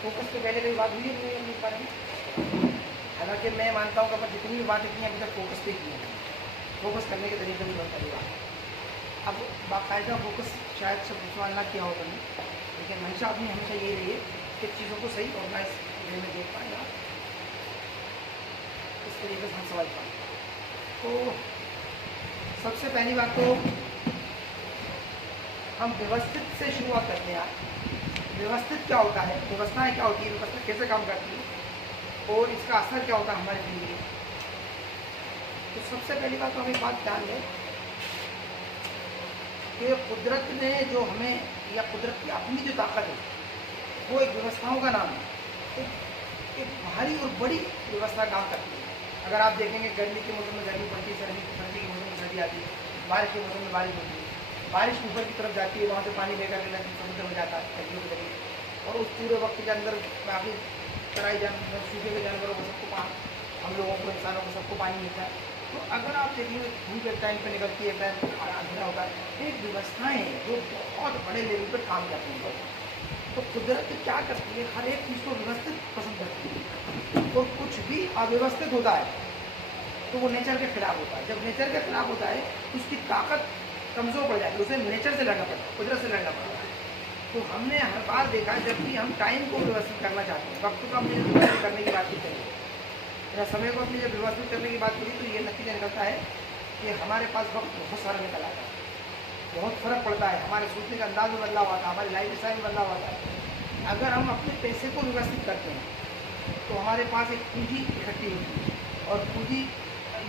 Focus पे पहले कभी बात हुई है नहीं इस बारे में? हालांकि मैं मानता हूँ कि अपन जितनी भी बातें की हैं अभी तक फोकस पे की हैं। फोकस करने के तरीके भी बहुत सारी बात है। अब बाकायदा फोकस शायद सब इस्तेमाल ना किया होगा नहीं, लेकिन मंशा अपनी हमेशा यही रही है कि चीज़ों को सही ऑर्गेनाइज वे में देख पाएगा, इस तरीके से हम समझ पाएँ। तो सबसे पहली बात तो हम व्यवस्थित से शुरुआत करते हैं। व्यवस्थित क्या होता है, व्यवस्थाएं क्या होती है, व्यवस्था कैसे काम करती है और इसका असर क्या होता है हमारे ज़िंदगी। तो सबसे पहली बात तो हम एक बात ध्यान दें कि कुदरत ने जो हमें, या कुदरत की अपनी जो ताकत है, वो एक व्यवस्थाओं का नाम है। एक भारी और बड़ी व्यवस्था काम करती है। अगर आप देखेंगे गर्मी के मौसम में गर्मी पड़ती है, सर्दी के मौसम में सर्दी आती है, बारिश के मौसम में बारिश होती है, बारिश ऊपर की तरफ जाती है, वहाँ से पानी लेकर के समुद्र में जाता है नदियों के जरिए, और उस पूरे वक्त के अंदर बाकी चराई जानवर, सूखे के जानवरों को सबको हम लोगों को, इंसानों को सबको पानी मिलता है। तो अगर आप देखेंगे धूप एक टाइम पर निकलती है, एक टाइम अंधेरा होता है, एक व्यवस्थाएँ जो बहुत बड़े लेवल पर काम करती हैं। तो कुदरत क्या करती है, हर एक चीज़ को व्यवस्थित पसंद करती है, और कुछ भी अव्यवस्थित होता है तो वो नेचर के खिलाफ होता है। जब नेचर के खिलाफ होता है तो उसकी ताकत कमज़ोर पड़ जाती है, उसे नेचर से लड़ना पड़ता है, कुदरत से लड़ना पड़ता है। तो हमने हर बार देखा है जब भी हम टाइम को व्यवस्थित करना चाहते हैं, वक्त को अपने व्यवस्थित करने की बात की करें या समय को अपनी जब व्यवस्थित करने की बात करी, तो ये नतीजा निकलता है कि हमारे पास वक्त बहुत सारा निकल आता है, बहुत फ़र्क पड़ता है, हमारे सोचने का अंदाज में बदलाव आता है, हमारी लाइफ स्टाइल में बदलाव आता है। अगर हम अपने पैसे को व्यवस्थित करते हैं तो हमारे पास एक पूंजी इकट्ठी होती है, और पूंजी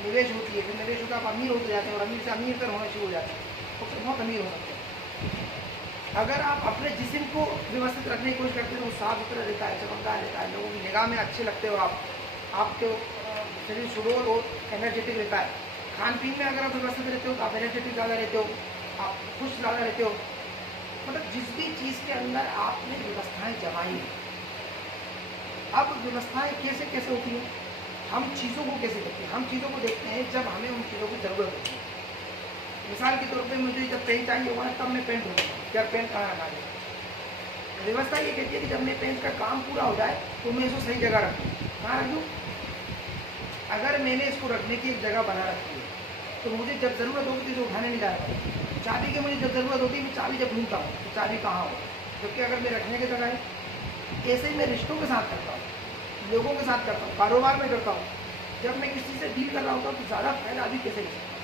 निवेश होती है, फिर निवेश होकर आप अमीर होते जाते हैं, और अमीर से अमीर तर होना शुरू हो जाते हैं, तो फिर बहुत अमीर हो सकते हैं। अगर आप अपने जिस्म को व्यवस्थित रखने की कोशिश करते हैं तो साफ सुथरा रहता है, चमकदार रहता है, लोगों की निगाह में अच्छे लगते हो आप, आपके शरीर सुडौल और एनर्जेटिक रहता है। खान पीन में अगर आप व्यवस्थित रहते हो तो आप एनर्जेटिक ज़्यादा रहते हो, आप खुश ज़्यादा रहते हो। मतलब जिस भी चीज़ के अंदर आपने व्यवस्थाएं जमाई। अब व्यवस्थाएं कैसे कैसे होती हैं, हम चीज़ों को कैसे देखते हैं, हम चीज़ों को देखते हैं जब हमें उन चीज़ों की ज़रूरत होती है। मिसाल के तौर पे मुझे जब पेन चाहिए होगा तब मैं पेन ढूंढूंगा, यार पेन कहाँ रखा है। व्यवस्था ये कहती है कि जब मैं पेन का काम पूरा हो जाए तो मैं इसको सही जगह रखूँ। कहाँ रखूँ? अगर मैंने इसको रखने की एक जगह बना रखी है तो मुझे जब ज़रूरत होगी तो इसे उठाने नहीं जाना। चाबी की मुझे जब ज़रूरत होती है मैं चाबी जब ढूंढता हूँ तो चाबी कहाँ हो, जबकि अगर मैं रखने की जगह है। ऐसे ही मैं रिश्तों के साथ करता हूँ, लोगों के साथ करता हूँ, कारोबार में करता हूँ। जब मैं किसी से डील कर रहा होता हूँ तो ज़्यादा फायदा अभी कैसे ले सकता हूँ,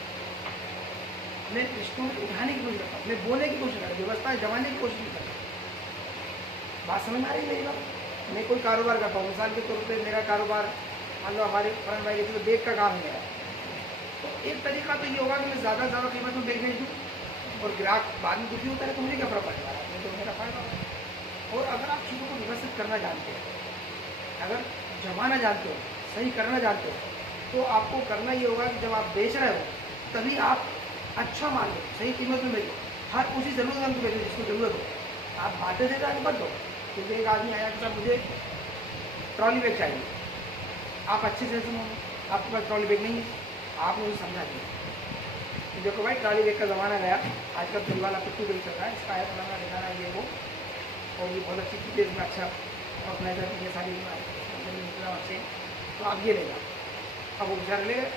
मैं रिश्तों को उठाने की कोशिश करता हूँ, मैं बोलने की कोशिश करता हूँ, व्यवस्थाएं जमाने की कोशिश नहीं करता। बात समझ में आ रही है मेरी बात? मैं कोई कारोबार करता हूँ, मिसाल के तौर पर मेरा कारोबार मान लो हमारे फरन भाई जैसे बैग का काम है मेरा, तो एक तरीका तो ये होगा कि मैं ज़्यादा कीमत में बैग भेज दूँ और ग्राहक बाद में दुखी होता है तो मुझे क्या फ़र्क पड़ेगा, नहीं तो मेरा फायदा होगा। और अगर आप चीज़ों को व्यवस्थित करना जानते हो, अगर जमाना जानते हो, सही करना जानते हो, तो आपको करना ये होगा कि जब आप बेच रहे हो तभी आप अच्छा माल लो, सही कीमत में बेचो, हर उसी ज़रूरतमंद को बेचो जिसको ज़रूरत हो। आप बातें देता नहीं मत दो, क्योंकि एक आदमी आया कि साहब मुझे ट्रॉली बैग चाहिए, आप अच्छे से सुनो, आपके पास ट्रॉली बैग नहीं है, आपने उसे समझा दिया। देखो भाई ट्रॉली बैग का ज़माना गया, आजकल दिल वाला पिट्टू बैग चल रहा है, इसका है फलाना दिखाना ये वो, और ये बहुत अच्छी चीज़ है, इसमें अच्छा ऑर्गेनाइजर की सारी अच्छे, तो आप ये ले जाओ। अब वो बेचारा ले गए,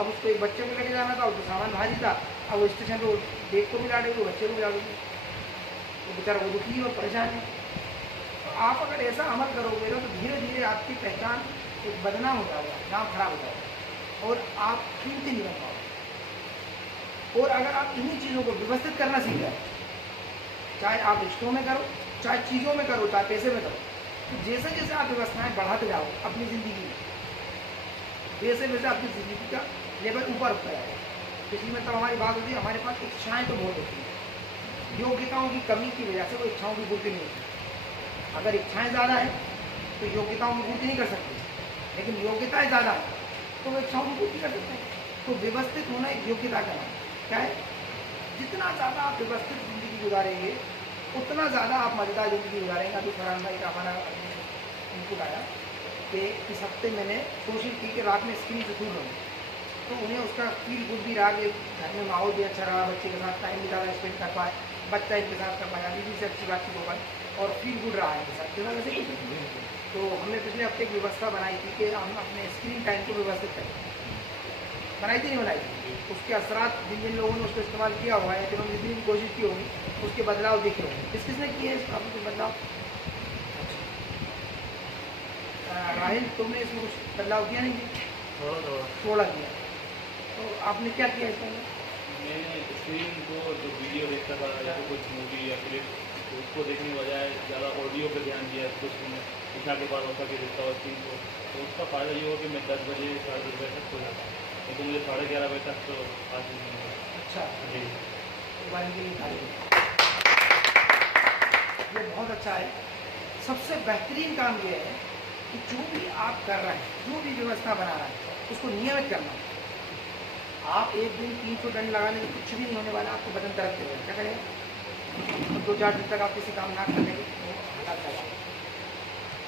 अब उसको एक बच्चे को लेके जाना था, उसको सामान भारी था, अब वो स्टेशन पर बैग को भी ला देगी, बच्चे को भी ला देगी, तो बेचारा वो दुखी और परेशान है। तो आप अगर ऐसा अमल करोगे तो धीरे धीरे आपकी पहचान एक बदनाम हो जाएगा, नाम खराब हो जाएगा और आप कीमती नहीं बन पाओगे। और अगर आप इन्हीं चीज़ों को व्यवस्थित करना सीख जाए, चाहे आप रिश्तों में करो, चाहे चीज़ों में करो, चाहे पैसे में करो, तो जैसे जैसे आप व्यवस्थाएं बढ़ाते जाओ अपनी ज़िंदगी में, वैसे वैसे आपकी ज़िंदगी का लेवल ऊपर उठता जाएगा। इसी में तब हमारी बात होती है, हमारे पास इच्छाएँ तो बहुत होती हैं, योग्यताओं की कमी की वजह से वो इच्छाओं की पूर्ति नहीं होती। अगर इच्छाएँ ज़्यादा है तो योग्यताओं की पूर्ति नहीं कर सकते, लेकिन योग्यताएँ ज़्यादा है तो वो इच्छाओं की पूर्ति कर सकते हैं। तो व्यवस्थित होना एक योग्यता का नाम क्या है। जितना ज़्यादा आप व्यवस्थित ज़िंदगी गुजारेंगे उतना ज़्यादा आप मज़ेदार ज़िंदगी गुजारेंगे। अभी फरहान भाई का हमारा इनपुट आया कि इस हफ्ते मैंने कोशिश की कि रात में स्क्रीन से दूर रहूँ, तो उन्हें उसका फील गुड भी रहा कि घर में माहौल भी अच्छा रहा, बच्चे के साथ टाइम भी ज़्यादा स्पेंड कर पाए, बच्चा इनके साथ कर पाया, बीवी से अच्छी बातचीत हो पाई, और फील गुड रहा है मेरे साथ क्यों वैसे कुछ। तो हमने पिछले हफ्ते एक व्यवस्था बनाई थी कि हम अपने स्क्रीन टाइम को व्यवस्थित करें, बनाई थी नहीं बनाई थी, उसके असरात जिन जिन लोगों ने उसको इस्तेमाल किया हुआ है, जिन्होंने जितनी भी कोशिश की होगी उसके बदलाव देखे होंगे। किसने किए इस काफ़ी कुछ बदलाव? राहिल तुमने इसमें कुछ बदलाव किया नहीं? थोड़ा किया। तो आपने क्या किया इसमें? मैं स्क्रीन को जो वीडियो देखता था या तो कुछ मूवी या क्लिप, तो उसको देखने के बजाय ज़्यादा ऑडियो पर ध्यान दिया। कुछ मैं इच्छा के बाद होता कि देखता हूँ स्क्रीन को, तो उसका फ़ायदा ये हो कि मैं 10 बजे 10:30 बजे तक सो जाता हूँ, लेकिन मुझे 11:30 बजे तक तो आज नहीं होगा। अच्छा जी, मोबाइल के लिए खाली ये बहुत अच्छा है। सबसे बेहतरीन काम ये है कि जो भी आप कर रहे हैं, जो भी व्यवस्था बना रहे हैं, उसको नियमित करना। आप एक दिन 300 दंड लगाने में कुछ भी नहीं होने वाला, आपको बदन दर्द करेगा। क्या करेगा? तो 2-4 दिन तक आप किसी काम ना करने के हटा जाएगा।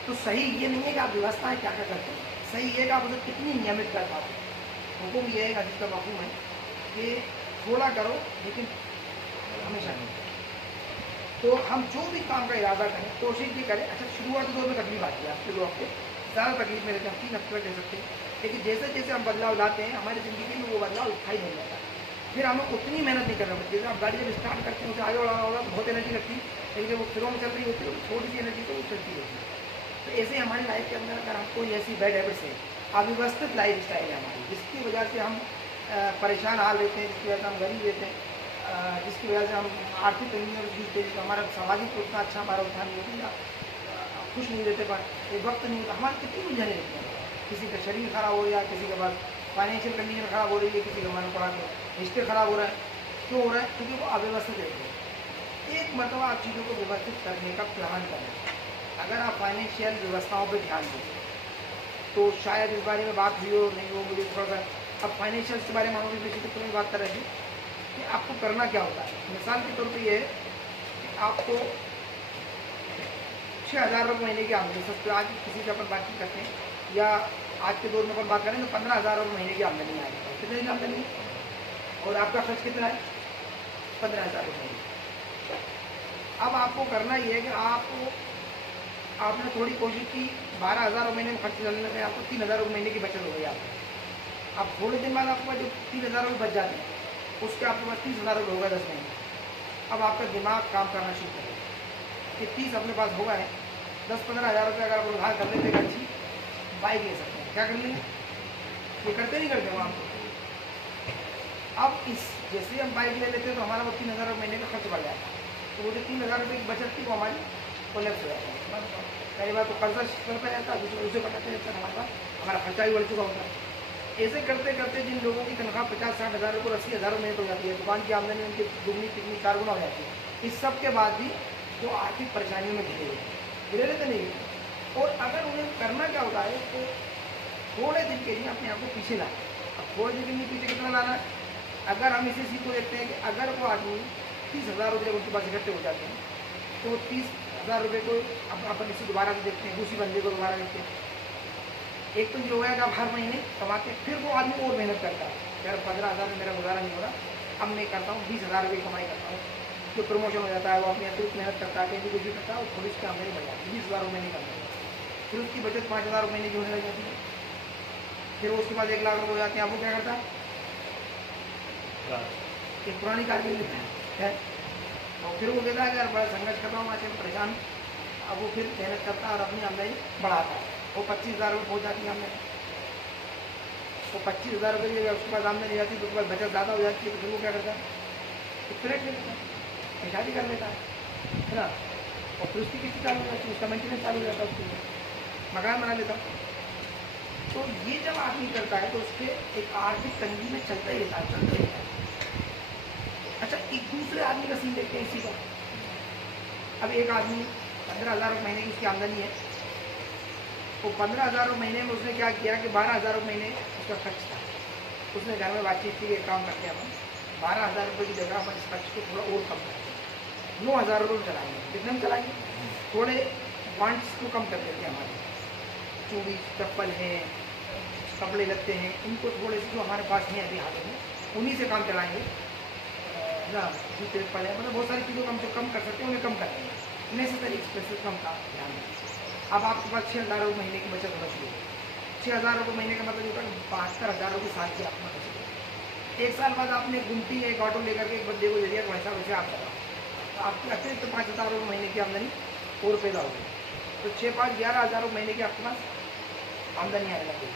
तो सही ये नहीं है कि आप व्यवस्थाएं क्या क्या करते हैं, सही ये है कि आप उसे कितनी नियमित कर पाते हैं। हुकुम ये है, अजीज का मफहूम है कि थोड़ा करो लेकिन हमेशा नहीं। तो हम जो भी काम का इरादा करें, कोशिश भी करें। अच्छा, शुरुआती दौर में तकलीफ आती है, आपके 2 हफ्ते ज़्यादा तकलीफ में रहते हैं, 3 हफ्ते तक दे सकते हैं, लेकिन जैसे जैसे हम बदलाव लाते हैं हमारी ज़िंदगी में वो बदलाव दिखाई नहीं देता। फिर हमें उतनी मेहनत नहीं करना पड़ती। जैसे आप गाड़ी जब स्टार्ट करते हैं उसे आगे बढ़ाना होगा तो बहुत एनर्जी लगती है, लेकिन जब वो फ्लो में चल रही होती है तो थोड़ी सी एनर्जी तो वो चलती होती है। तो ऐसे हमारी लाइफ के अंदर अगर हम कोई ऐसी बैड हैबिट्स है, अव्यवस्थित लाइफ स्टाइल है हमारी, जिसकी वजह से हम परेशान हाल रहते हैं, जिसकी वजह से हम गरीब रहते हैं, जिसकी वजह से हम आर्थिक तंगियों में जूझते हैं, हमारा सामाजिक उतना अच्छा हमारा उत्थान नहीं होता, खुश नहीं रहते, पर एक वक्त नहीं होता, हमारी कितनी उलझने रहती हैं। किसी का शरीर खराब हो रहा है, किसी के पास फाइनेंशियल कंडीशन खराब हो रही है, किसी का मन पड़ा के रिश्ते खराब हो रहा है। क्यों हो रहा है? क्योंकि वो अव्यवस्थित रहते हैं। एक मरतबा आप चीज़ों को व्यवस्थित करने का प्लान करें। अगर आप फाइनेंशियल व्यवस्थाओं पर ध्यान दें तो शायद इस बारे में बात हुई हो नहीं हो, मुझे थोड़ा सा अब फाइनेंशियल के बारे में हम अभी बेसिक तो बात कर रहे थे कि आपको करना क्या होता है। मिसाल के तौर पे ये है कि आपको 6,000 रुपये महीने की आमदनी, सबसे आज किसी से अपन बातचीत करते हैं या आज के दौर में अपन बात करें तो 15,000 रुपये महीने की आमदनी आएगी। कितने की आमदनी है और आपका खर्च कितना है? 15,000 रुपये। अब आपको करना ये है कि आपने थोड़ी कोशिश की, 12,000 रुपये महीने में खर्च चलने में आपको 3,000 रुपये महीने की बचत हो गई आपको। अब थोड़े दिन बाद आपके पास जो 3,000 रुपये बच जाते हैं, उसके आपके पास 30,000 रुपये होगा 10 महीने। अब आपका दिमाग काम करना शुरू करेगा कि 30 अपने पास होगा है, 10-15 हज़ार रुपये अगर आप उधार कर लेते हैं, अच्छी बाइक ले सकते हैं। क्या कर लेंगे? ये करते नहीं करते वहाँ आपको। अब इस जैसे हम बाइक ले लेते हैं तो हमारा वो 3,000 रुपये महीने का खर्च बढ़ जाता है, तो वो जो 3,000 रुपये की बचत थी वो हमारी कोलैप्स हो जाता है। पहली बात तो कर्जा सर पर रहता है, दूसरे उसे बढ़ाते रहता है, हमारे पास हमारा खर्चा भी बढ़ चुका होता है। ऐसे करते करते जिन लोगों की तनख्वाह 50-60 हज़ार रुपये 80,000 रुपये हो जाती है, दुकान की आमदनी उनकी दुगनी तिगनी 4 गुना हो जाती है, इस सब के बाद भी वो आर्थिक परेशानियों में घिरे रहते नहीं। और अगर उन्हें करना क्या होता है तो थोड़े दिन के लिए अपने आप को पीछे लाए। अब थोड़े दिन के लिए पीछे कितना लाना है? अगर हम इसी चीज़ को देखते हैं कि अगर वो आदमी 30,000 रुपये उनके पास इकट्ठे हो जाते हैं तो 30,000 रुपये को अपन इसी दोबारा से देखते हैं, उसी बंदे को दोबारा देखते हैं। एक तो ये हो गया हर महीने कमा के फिर वो आदमी और मेहनत करता है, यार 15,000 में मेरा गुजारा नहीं हो रहा, अब मैं करता हूँ 20,000 रुपये कमाई करता हूँ। जो प्रमोशन हो जाता है वो अपनी अतिरिक्त मेहनत करता है, कहीं भी कुछ भी करता है, और थोड़ी इसकी आमदनी बढ़ जाती है, 20,000 रुपये नहीं करता, फिर उसकी बचत 5,000 रुपये की होने लग जाती है। फिर उसके बाद 1 लाख रुपये हो जाते हैं। अब वो क्या करता है? एक पुरानी कार ले लेता है और फिर वो कहता है कि यार बड़ा संघर्ष कर रहा हूँ, आज परेशान। अब वो फिर मेहनत करता है और अपनी आमदनी बढ़ाता है, वो 25,000 रुपये पहुँच जाती है आमदनी। वो 25,000 रुपये जब उसके बाद आमदनी जाती है तो उसके बाद बचत ज़्यादा हो जाती है, तो फिर वो क्या करता है? एक फ्लैट ले लेता है, शादी कर लेता है ना, और फिर उसकी किस्ती चालू हो जाती है, उसका मेंटेनेंस चालू हो जाता है, उसके मकान बना लेता है। तो ये जब आदमी करता है तो उसके एक आर्थिक तंगी में चलता ही रहता है, चलता ही रहता है। अच्छा, एक दूसरे आदमी का सीन देखते हैं इसी का। अब एक आदमी 15,000 रुपये महीने की उसकी आमदनी है, तो 15,000 रुपये महीने में उसने क्या किया कि 12,000 रुपये महीने उसका खर्च था। उसने घर में बातचीत की, एक काम करते हैं अपन 12,000 रुपये की जगह अपन इस खर्च को थोड़ा और कम करते हैं, 9,000 रुपये चलाएंगे। कितने में चलाएंगे? थोड़े वांट्स को कम कर देते हैं, हमारे चूड़ी चप्पल हैं, कपड़े लगते हैं, इनको थोड़े से जो हमारे पास हैं अभी हाथ में, उन्हीं से काम चलाएंगे ना। जूते पड़े, मतलब बहुत सारी चीज़ों को हम जो कम कर सकते हैं उन्हें कम कर देंगे। नेसेसरी एक्सपेंसेस का हम ध्यान दें। अब आपके पास 6,000 रुपये महीने की बचत होना शुरू हो, 6,000 रुपये महीने का मतलब होता है 72,000 रुपये साल की आपकी बचत है। एक साल बाद आपने गुमटी एक ऑटो लेकर के एक बंदे को दे दिया, वैसा वैसे आप चलाओ, तो आपकी अतिरिक्त 5,000 रुपये महीने की आमदनी और पैदा होगी। तो 6-5 11,000 रुपये महीने की आपके पास आमदनी आने लगेगी,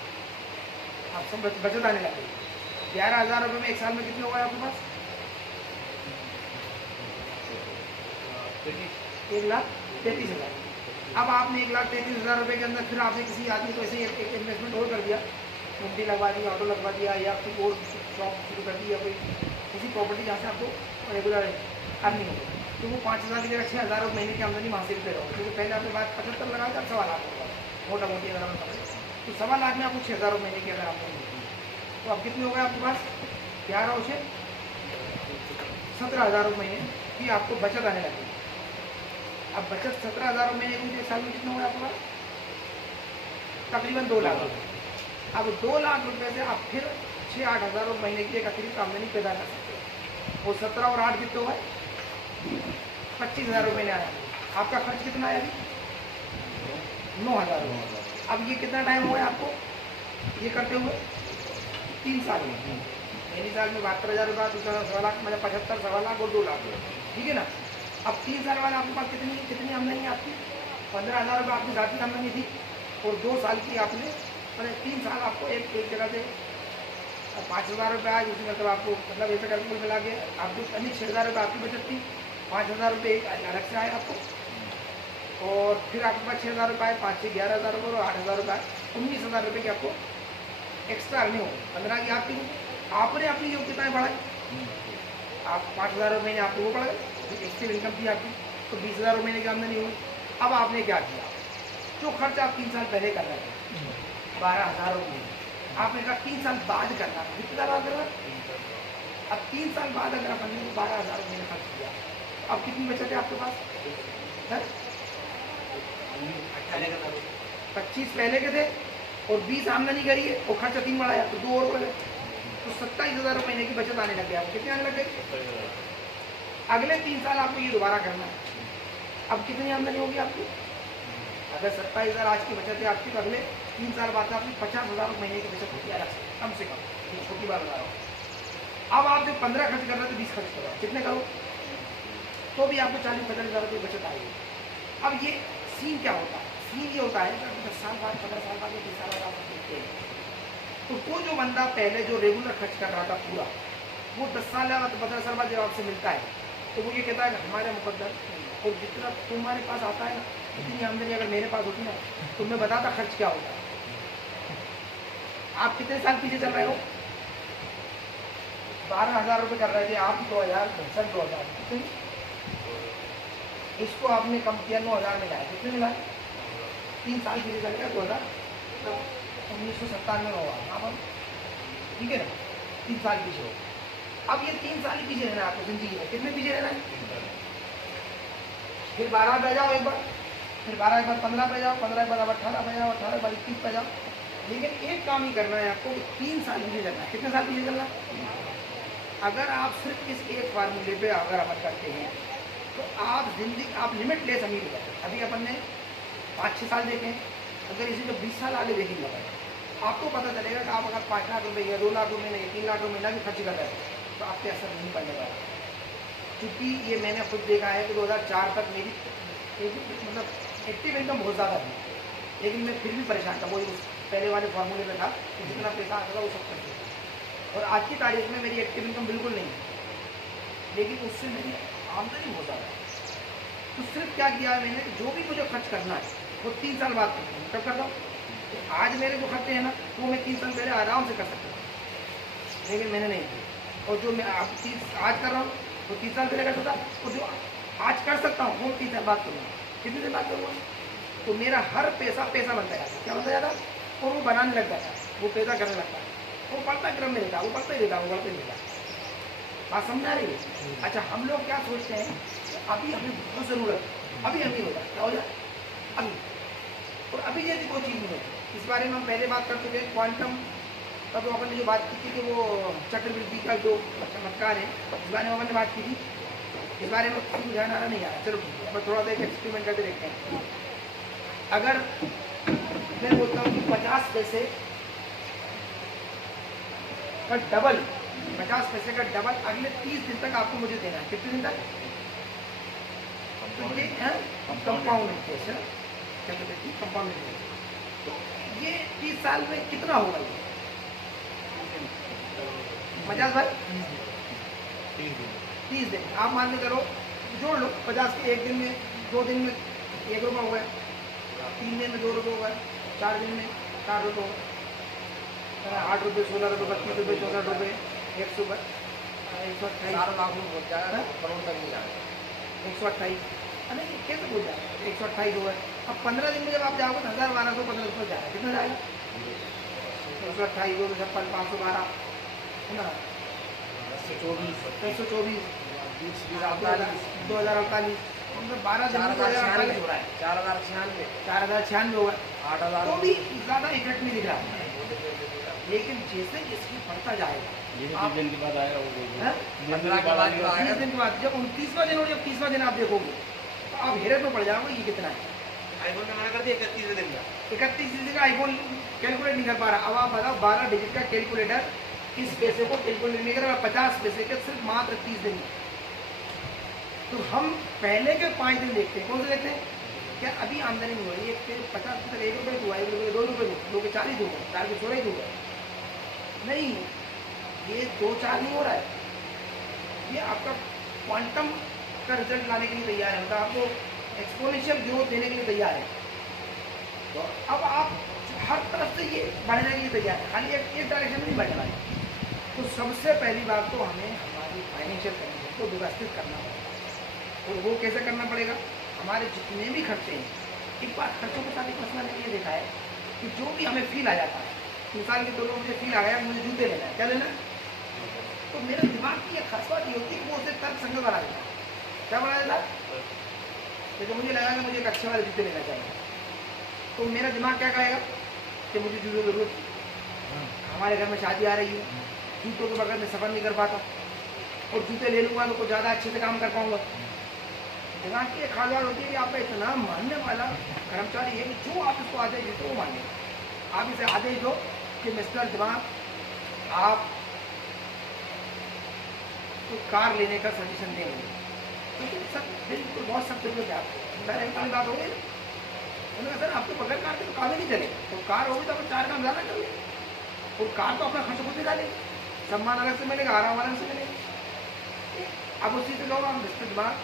आप सब बचत आने लगेगी। 11,000 रुपये में एक साल में कितने हो गए आपके पास? 1,33,000। अब आपने 1,33,000 रुपये के अंदर फिर आपने किसी आदमी को ऐसे एक इन्वेस्टमेंट और कर दिया, गुमटी लगवा दी, ऑटो लगवा दिया, या फिर और शॉप शुरू कर दी, या कोई किसी प्रॉपर्टी जहाँ से आपको रेगुलर अर्निंग हो, तो वो 5,000 की जगह 6,000 रुपये महीने की आमदनी वहाँ से भी पैदा हो, क्योंकि पहले आपके पास 75 लगाया था, 1.25 लाख होगा मोटा मोटी अगर हम समझें, तो 1.25 लाख में आपको 6,000 रुपये महीने की अगर आमदनी होती है, तो अब कितने हो गए आपके पास? 11 और 6 17,000 रुपये महीने की आपको बचत आने लगेगी। अब बचत 17,000 रुपये महीने की एक साल में कितना हो गया आपके पास? तकरीबन 2 लाख रुपये। अब 2 लाख रुपये से आप फिर 6-8 हज़ार रुपये महीने की एक अतिरिक्त आमदनी पैदा कर सकते हो। वो 17 और 8 कितने हुए? 25,000 रुपये महीने आया। आपका खर्च कितना है अभी? 9,000 रुपये। अब ये कितना टाइम हुआ है आपको ये करते हुए? 3 साल में। पहली साल में 72,000 रुपये, दूसरा 1.25 लाख, मतलब 75, 1.25 लाख और 2 लाख, ठीक है ना। अब 3 साल बाद आपके पास कितनी आमदनी है आपकी? 15,000 रुपये आपकी ज़ाती आमदनी थी, और 2 साल की आपने, मतलब 3 साल आपको एक जगह से 5,000 रुपये आए, उसमें मतलब आपको मतलब ऐसे कैलकुलेट मिला के आपको 6,000 रुपये आपकी बचत थी, 5,000 रुपये एक अलग से आए आपको, और फिर आपके पास 6,000 रुपये आए, 5 से 11,000 रुपये और 8,000 रुपये, 19,000 रुपये की आपको एक्स्ट्रा अर्निंग हो। 15 की आपकी, आपने अपनी योग्यताएँ बढ़ाई, आप 5,000 रुपये महीने आपको वो बढ़ गए, एक्स्ट्रा इनकम थी आपकी, तो 20,000 रुपये महीने की आमदनी हुई। अब आपने क्या किया? जो खर्च आप 3 साल पहले कर रहे थे 12,000 रुपये, आपने कहा 3 साल बाद करना, कितना बात करना? अब 3 साल बाद अगर आपने 12,000 रुपये खर्च किया, अब कितनी बचत है आपके पास? 25 पहले के थे और 20 आमदनी करी है और खर्चा 3 बढ़ाया, तो 2 और बढ़ गए, तो 27,000 रुपये महीने की बचत आने लग गया। आपको कितने आने लग गए? अगले 3 साल आपको ये दोबारा करना है। अब कितनी आमदनी होगी आपकी? अगर 27,000 आज की बचत है आपकी, तो अगले 3 साल बाद आपकी 50,000 रुपये महीने की बचत होती है अलग से, कम से कम, ये छोटी बात बता रहा हूँ। अब आप जो 15 खर्च कर रहे थे 20 खर्च करो, कितने करो तो भी आपको 40-50,000 रुपये बचत आएगी। अब ये सीन क्या होता है? सीन ये होता है कि 10 साल बाद, 15 साल बाद या 20 साल बाद आप देखते हैं, तो वो जो बंदा पहले जो रेगुलर खर्च कर रहा था पूरा, वो 10 साल या 15 साल बाद जब आपसे मिलता है, तो वो ये कहता है कि हमारे मुकद्दर, और जितना तुम्हारे पास आता है ना, इतनी आमदनी अगर मेरे पास होती ना, तो मैं बताता खर्च क्या होता है। आप कितने साल पीछे चल रहे हो? 12,000 रुपये कर रहे थे आप, 2000 कितने? इसको आपने कम किया, 9,000 में लाया, कितने में लाया? 3 साल पीछे चलेगा, 1997 में होगा, हाँ, ठीक है ना, 3 साल पीछे हो। अब ये 3 साल ही पीछे रहना है आपको जिंदगी में, कितने पीछे रहना है? फिर 12 पे जाओ एक बार, फिर 12 के बाद 15 पे जाओ, 15 के बाद 18 पे जाओ, 18 के बाद 21 पे जाओ, लेकिन एक काम ही करना है आपको, 3 साल पीछे चलना है। कितने साल पीछे चलना है? अगर आप सिर्फ इस एक फार्मूले पे अगर अमल करते हैं, तो आप जिंदगी, आप लिमिटलेस अमीर हो जाते हैं। अभी अपन ने 5-6 साल देखे हैं, अगर इसी को 20 साल आगे देखेंगे आपको पता चलेगा कि आप अगर 5 लाख रुपये या 2 लाख रुपये या 3 लाख रुपये महीना भी खर्च कर रहे हैं, तो आपके असर नहीं पड़ने वाला। क्योंकि ये मैंने खुद देखा है कि 2004 तक मेरी मतलब एक्टिव इनकम बहुत ज़्यादा थी, लेकिन मैं फिर भी परेशान था, वो उस पहले वाले फार्मूले में था कि जितना पैसा आता था वो सब खर्च होता। और आज की तारीख में मेरी एक्टिव इनकम बिल्कुल नहीं है, लेकिन उससे मेरी आमदनी बहुत ज़्यादा है। तो सिर्फ क्या किया है मैंने, जो भी मुझे खर्च करना है वो 3 साल बाद करता हूँ। कब करता हूँ? तो आज मेरे जो खर्चे हैं ना, वो मैं 3 साल पहले आराम से कर सकता हूँ, लेकिन मैंने नहीं किया। और जो मैं आज कर रहा हूँ वो 3 साल पहले करता था, और जो आज कर सकता हूँ वो 3 साल बाद करूँगा। कितनी देर बाद करूँगा? तो मेरा हर पैसा बनता जाता, क्या बनता जाता? और वो बनाने लग जाता है, वो पैदा करने लगता है, वो बढ़ता क्रम में रहता, वो बढ़ता ही रहता, वो बढ़ता ही रहता। बात समझ आ रही है? अच्छा, हम लोग क्या सोचते हैं कि अभी हमें बहुत ज़रूरत है, अभी हम नहीं होता, क्या हो जाए अभी, और अभी जैसी कोई चीज़ नहीं होती। इस बारे में हम पहले बात कर चुके हैं, क्वांटम का तो अपन ने जो बात की थी कि वो चक्रवृद्धि का जो चमत्कार है, इस बारे में हमने बात की थी। इस बारे में कुछ ध्यान आ रहा नहीं आ रहा, चलो ठीक है, मैं थोड़ा सा एक एक्सपेरिमेंट करके देखते हैं। अगर मैं बोलता हूँ कि 50 पैसे का डबल, 50 पैसे का डबल अगले 30 दिन तक आपको मुझे देना है, कितने दिन तक? तो ये है कंपाउंड इंटरेस्ट है, क्या कहते हैं, कंपाउंड इंटरेस्ट। तो ये 30 साल में कितना होगा ये? 50 भाई 30 दिन, आप मान के चलो, जोड़ लो 50 के, एक दिन में 2 दिन में 1 रुपया हो गया, 3 दिन में 2 रुपये हो गया, 4 दिन में 4 रुपये हो गया, 8 रुपये, 16 रुपये, 32 रुपये, 64 रुपये, 128, 4 लाख में पहुंच जाएगा, करोड़ तक नहीं जाएगा। 128, अरे कैसे बोल जाए, 128 हो गए। अब 15 दिन में जब आप जाओगे तो 1200 1500 जाएगा, कितना जाएगा? 128 2 56 512 है ना, 324 2048, मतलब 12 दिन में 2048 हो रहा है, 4096 4096 हो गए, 8000 तो भी ज़्यादा इफेक्ट नहीं दिख रहा। लेकिन जैसे जैसे बढ़ता जाएगा, ये आप 30 दिन के बाद आएगा वो हैं? 15 के बाद जो आएगा, 30 दिन के बाद जब 29वां दिन और जब 30वां दिन आप देखोगे तो आप हैरत में पड़ जाओगे ये कितना है। आईफोन ने मना कर दिया 31 दिन का। 31 दिन का आईफोन कैलकुलेट नहीं कर पा रहा। अब आप बताओ 12 डिजिट का कैलकुलेटर इस पैसे को कैलकुलेट नहीं कर रहा, 50 पैसे के सिर्फ मात्र 30 दिन में। तो हम पहले के 5 दिन देखते हैं, कौन से देखते हैं? क्या अभी आमदनी नहीं हो रही है, 50 तक 1 रुपये हुआ, 1 रुपये 2 रुपये, 2 के 40 हुआ, 4 के 16 हुआ, नहीं, ये 2-4 नहीं हो रहा है, ये आपका क्वांटम का रिजल्ट लाने के लिए तैयार है, मतलब आपको एक्सपोनेंशियल ग्रोथ देने के लिए तैयार है। तो अब आप हर तरफ से ये बढ़ने के लिए तैयार है, खाली एक डायरेक्शन में नहीं बढ़ने वाले। तो सबसे पहली बात तो हमें हमारी फाइनेंशियल कंडीशन को व्यवस्थित करना होगा। और वो कैसे करना पड़ेगा? हमारे जितने भी खर्चे हैं, एक बार खर्चों के साथ एक मसला मैंने ये देखा है कि जो भी हमें फील आ जाता है, मिसाल के तौर पर मुझे फील आ गया मुझे जूते लेना है, क्या लेना है? तो मेरे दिमाग की एक खास बात ये होती है कि वो उसे तर्क संगत बना देता है। क्या बना देता? तो मुझे लगा कि मुझे एक अच्छे वाले जूते लेना चाहिए, तो मेरा दिमाग क्या कहेगा कि मुझे जूते की जरूरत, हमारे घर में शादी आ रही है, जूतों के बगैर मैं सफ़र नहीं कर पाता, और जूते ले लूँगा तो कुछ ज़्यादा अच्छे से काम कर पाऊँगा। दिमाग की एक खास बात होती है कि आपका इतना मानने वाला कर्मचारी है कि जो आप इसको आदेश देते वो माने। आप इसे आदेश दो कि मिस्टर दिमाग आप तो कार लेने का सजेशन देंगे, तो सर बिल्कुल बहुत सख्त जरूरत है आपको। डायरेक्ट वाली बात हो गई, उन्होंने कहा सर आपको बगैर कार के तो काम ही नहीं चले, तो कार होगी तो अपन 4 काम ज़्यादा कर लें, और कार तो अपना खर्च खुद निकालें, सम्मान अलग से मिलेगा, आराम अलग से मिलेगा। अब उसी से कहो आप मिस्टर दिमाग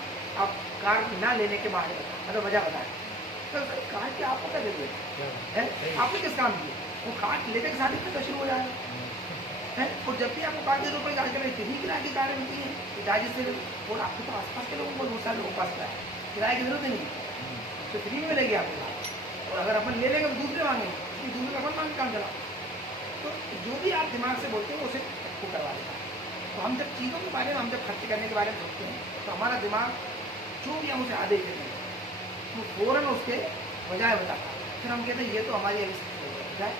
आप कार ना लेने के बारे में मतलब वजह बताएं, तो सर कार की आपको क्या जरूरत है? आपने किस काम की? वो कार लेने के साथ ही शुरू हो जाएगा है। और जब भी आपको कार की जरूरत पड़ेगी, आजकल इतनी किराए की कारें मिलती हैं किराए से, और आपके तो आसपास के लोगों को बहुत सारे लोगों के पास किराए की जरूरत नहीं, तो फ्री में मिलेगी आपके पास। और अगर अपन ले लेंगे तो दूसरे मांगेंगे, क्योंकि दूसरे का अपन मांग काम चला। तो जो भी आप दिमाग से बोलते हैं उसे वो करवा देगा। तो हम जब चीज़ों के बारे में, हम जब खर्च करने के बारे में सोचते हैं, तो हमारा दिमाग जो भी हम उसे आदेश देते हैं वो फ़ौरन उसके बजाय बताता है। फिर हम कहते हैं ये तो हमारी बजाय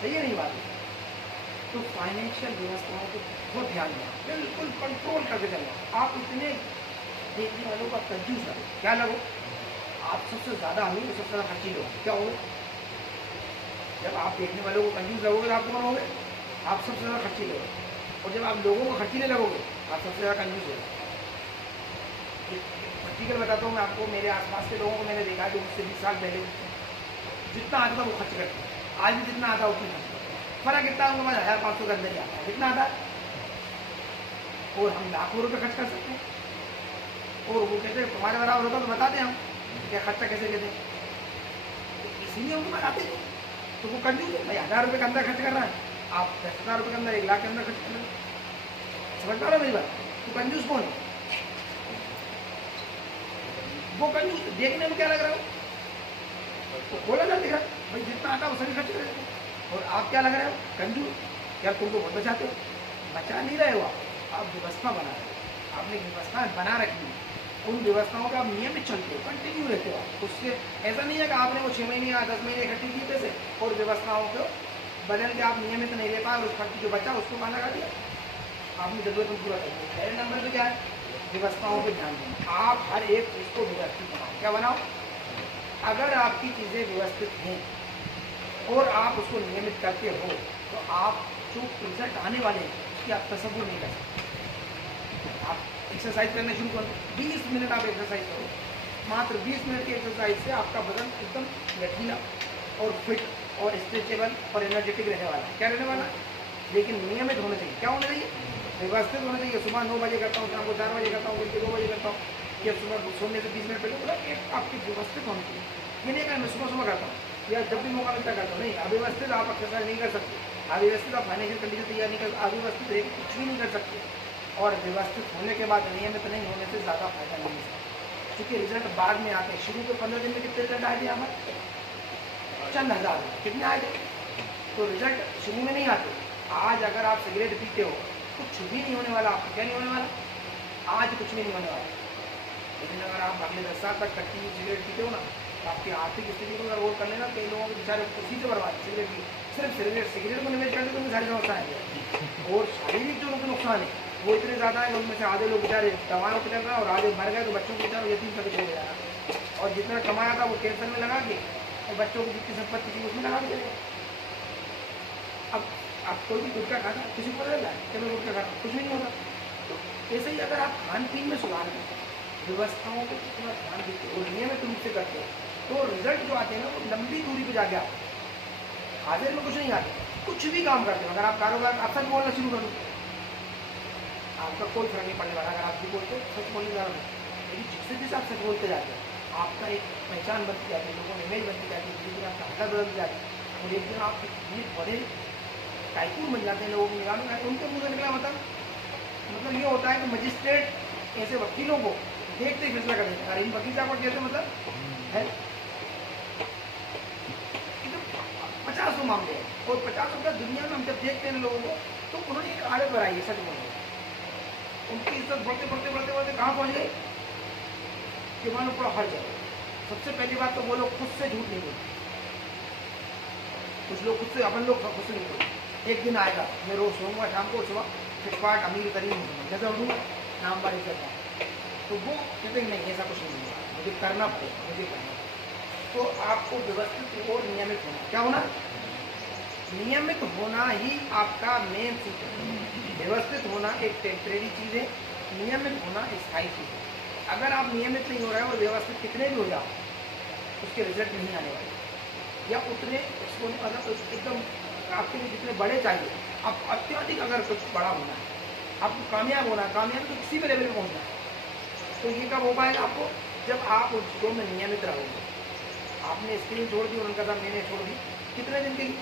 सही है नहीं बात। तो फाइनेंशियल व्यवस्थाओं को बहुत ध्यान देना, बिल्कुल कंट्रोल करके चलना। आप इतने देखने वालों का कंफ्यूज लगो, क्या लगो आप सबसे ज़्यादा हो, सबसे ज़्यादा खर्ची लोग क्या होगे? जब आप देखने वालों को कंफ्यूज लगोगे तो आप कौन होगे? आप सबसे ज़्यादा खर्ची लोगे। और जब आप लोगों को खर्चीले लगोगे आप सबसे ज़्यादा कंफ्यूज होगे। प्रैक्टिकल बताता हूँ मैं आपको, मेरे आसपास के लोगों को मैंने देखा है जो मुझसे 20 साल पहले जितना आता था वो खर्च करते हैं, आज भी जितना आता है उतना खर्च करते हैं। फर्क इतना उनके पास 1500 के अंदर ही आता है, जितना आता है। और हम लाखों रुपये खर्च कर सकते हैं, और वो कहते हैं तुम्हारे बराबर होता तो बताते हम क्या खर्चा कैसे कहते हैं। तो इसीलिए उनको बताते नहीं, तो वो कंफ्यूज है। भाई 1000 रुपये के अंदर खर्च कर रहा है, आप 10,000 रुपये के अंदर 1 लाख के अंदर खर्च कर रहे हैं, समझ पा रहे हो मेरी बात? तो कंफ्यूज कौन है? वो कंफ्यूज देखने में क्या लग रहा है, तो खोला ना दिख रहा भाई जितना आता है उसे भी खर्च कर देते। और आप क्या लग रहे हो? कंजूस। यार तुम तो बहुत बचाते हो, बचा नहीं रहे हो, आप व्यवस्था बना रहे हो। आपने व्यवस्था बना रखी है, उन व्यवस्थाओं का आप नियमित चलते हो, कंटिन्यू रहते हो। उससे ऐसा नहीं है कि आपने वो 6 महीने या 10 महीने इकट्ठी की पैसे और व्यवस्थाओं को बदल के आप नियमित नहीं रह पाए, उस खर्च जो बचा उसको कहाँ लगा दिया, आपने जरूरत पूरा कर दिया। पहले नंबर पर क्या है? व्यवस्थाओं पे ध्यान दें। आप हर एक चीज़ को व्यवस्थित बनाओ। क्या बनाओ? अगर आपकी चीज़ें व्यवस्थित हैं और आप उसको नियमित करते हो तो आप जो रिजल्ट आने वाले हैं उसकी आप तसव्वुर नहीं कर सकते। आप एक्सरसाइज करना शुरू करो, 20 मिनट आप एक्सरसाइज करो। मात्र 20 मिनट की एक्सरसाइज से आपका बदन एकदम लचीला और फिट और स्ट्रेचेबल और एनर्जेटिक रहने वाला है। क्या रहने वाला है? लेकिन नियमित होना चाहिए। क्या होना चाहिए? व्यवस्थित होना चाहिए। सुबह 9 बजे करता हूँ, शाम को 4 बजे करता हूँ, दिन के 2 बजे करता हूँ, या सुबह सोने से 20 मिनट पहले। मतलब एक आपकी व्यवस्थित होनी चाहिए। ये नहीं कहना मैं सुबह करता हूँ या जब भी मौका मिलता करता हूँ, नहीं। अव्यवस्थित आप एक्सरसाइज नहीं कर सकते, अव्यवस्थित आप फाइनेंशियल कंडीशन तैयार नहीं कर, अव्यवस्थित रह कुछ भी नहीं कर सकते। और व्यवस्थित होने के बाद नियमित नहीं होने से ज़्यादा फायदा नहीं है, क्योंकि रिजल्ट बाद में आते हैं। शुरू के 15 दिन में कितने रिजल्ट आए थे हमारे? चंद हज़ार। कितने आए थे? तो रिजल्ट शुरू में नहीं आते। आज अगर आप सिगरेट पीते हो कुछ भी नहीं होने वाला आपको। क्या नहीं होने वाला? आज कुछ भी नहीं होने वाला। लेकिन अगर आप अगले 10 साल तक कंटिन्यू सिगरेट पीते हो ना, तो आपकी आर्थिक स्थिति को अगर गौर कर लेना, कई लोगों के बेचारे उसी से बर्बाद सिगरेट की, सिर्फ सिगरेट को निवेश करते तो उनमें सारी समस्या है। और शारीरिक जो उनके नुकसान है वो इतने ज़्यादा है, उनमें से आधे लोग बेचारे दवाओं पर चल रहे हैं और आधे मर गए तो बच्चों को बेचारे यतीम करके छोड़ जाएगा। और जितना कमाया था वो कैंसर में लगा के और बच्चों की जितनी संपत्ति थी उसमें लगा दिया। अब कोई भी गुटखा खाता, किसी को पता है कि मैं गुटखा खाता, कुछ भी नहीं होता। तो ऐसे ही अगर आप खान पीन में सुधार करते हैं, व्यवस्थाओं को कितना ध्यान देते हो, नियमित रूप से करते हैं, तो रिजल्ट जो आते हैं ना वो लंबी दूरी पे जाके आते हैं। हाजिर में कुछ नहीं आते, कुछ भी काम करते हो। अगर आप कारोबार आप सच बोलना शुरू कर दो, आपका कोई फर्क नहीं पड़ने वाला। अगर आप भी बोलते हो सच बोलने जा रहे हो, लेकिन जिससे जिससे आप सच बोलते जाते हैं आपका एक पहचान बनती जाती है, लोगों में इमेज बनती जाती है, धीरे धीरे आपका हल्ला बदलती जाती है और एक दिन आप इतने बड़े टाइकून बन जाते हैं लोगों की निगाह में। उनके मुँह से निकला मतलब ये होता है कि मजिस्ट्रेट ऐसे वकीलों को देखते ही फैसला कर देते हैं। अरे इन वकील साहब कैसे मतलब है, 50 मामले हैं और 50 रुपया दुनिया में हम जब देखते हैं लोगों को, तो उन्होंने एक आदत बनाई है सच बोलने। उनकी इज्जत बढ़ते बढ़ते बढ़ते बढ़ते कहाँ पहुँच गई कि मानो पूरा हर जगह। सबसे पहली बात तो वो लोग खुद से झूठ नहीं बोलते। कुछ लोग खुद से, अपन लोग खुद से नहीं बोलते। एक दिन आएगा मैं रोज सोऊंगा शाम को, सुबह फिटपाट अमीर तरीन जैसा उठूँगा नाम बारिश करता, तो वो कहते नहीं ऐसा कुछ नहीं होगा, मुझे करना पड़ेगा, मुझे करना। तो आपको व्यवस्थित और नियमित होना। क्या होना? नियमित होना ही आपका मेन सूत्र है। व्यवस्थित होना एक टेम्परेरी चीज़ है, नियमित होना स्थायी चीज़ है। अगर आप नियमित नहीं हो रहे हैं और व्यवस्थित कितने भी हो जाओ, उसके रिजल्ट नहीं आने वाले, या उतने उसको मतलब एकदम आपके लिए जितने बड़े चाहिए। अब अत्यधिक अगर कुछ बड़ा होना है, आपको कामयाब होना है, कामयाब तो किसी भी लेवल में पहुँचना है, तो ये कब हो पाएगा आपको? जब आप उस शो में नियमित रहोगे। आपने स्क्रीन छोड़ दी और उनका सब मैंने छोड़ दी, कितने दिन के लिए?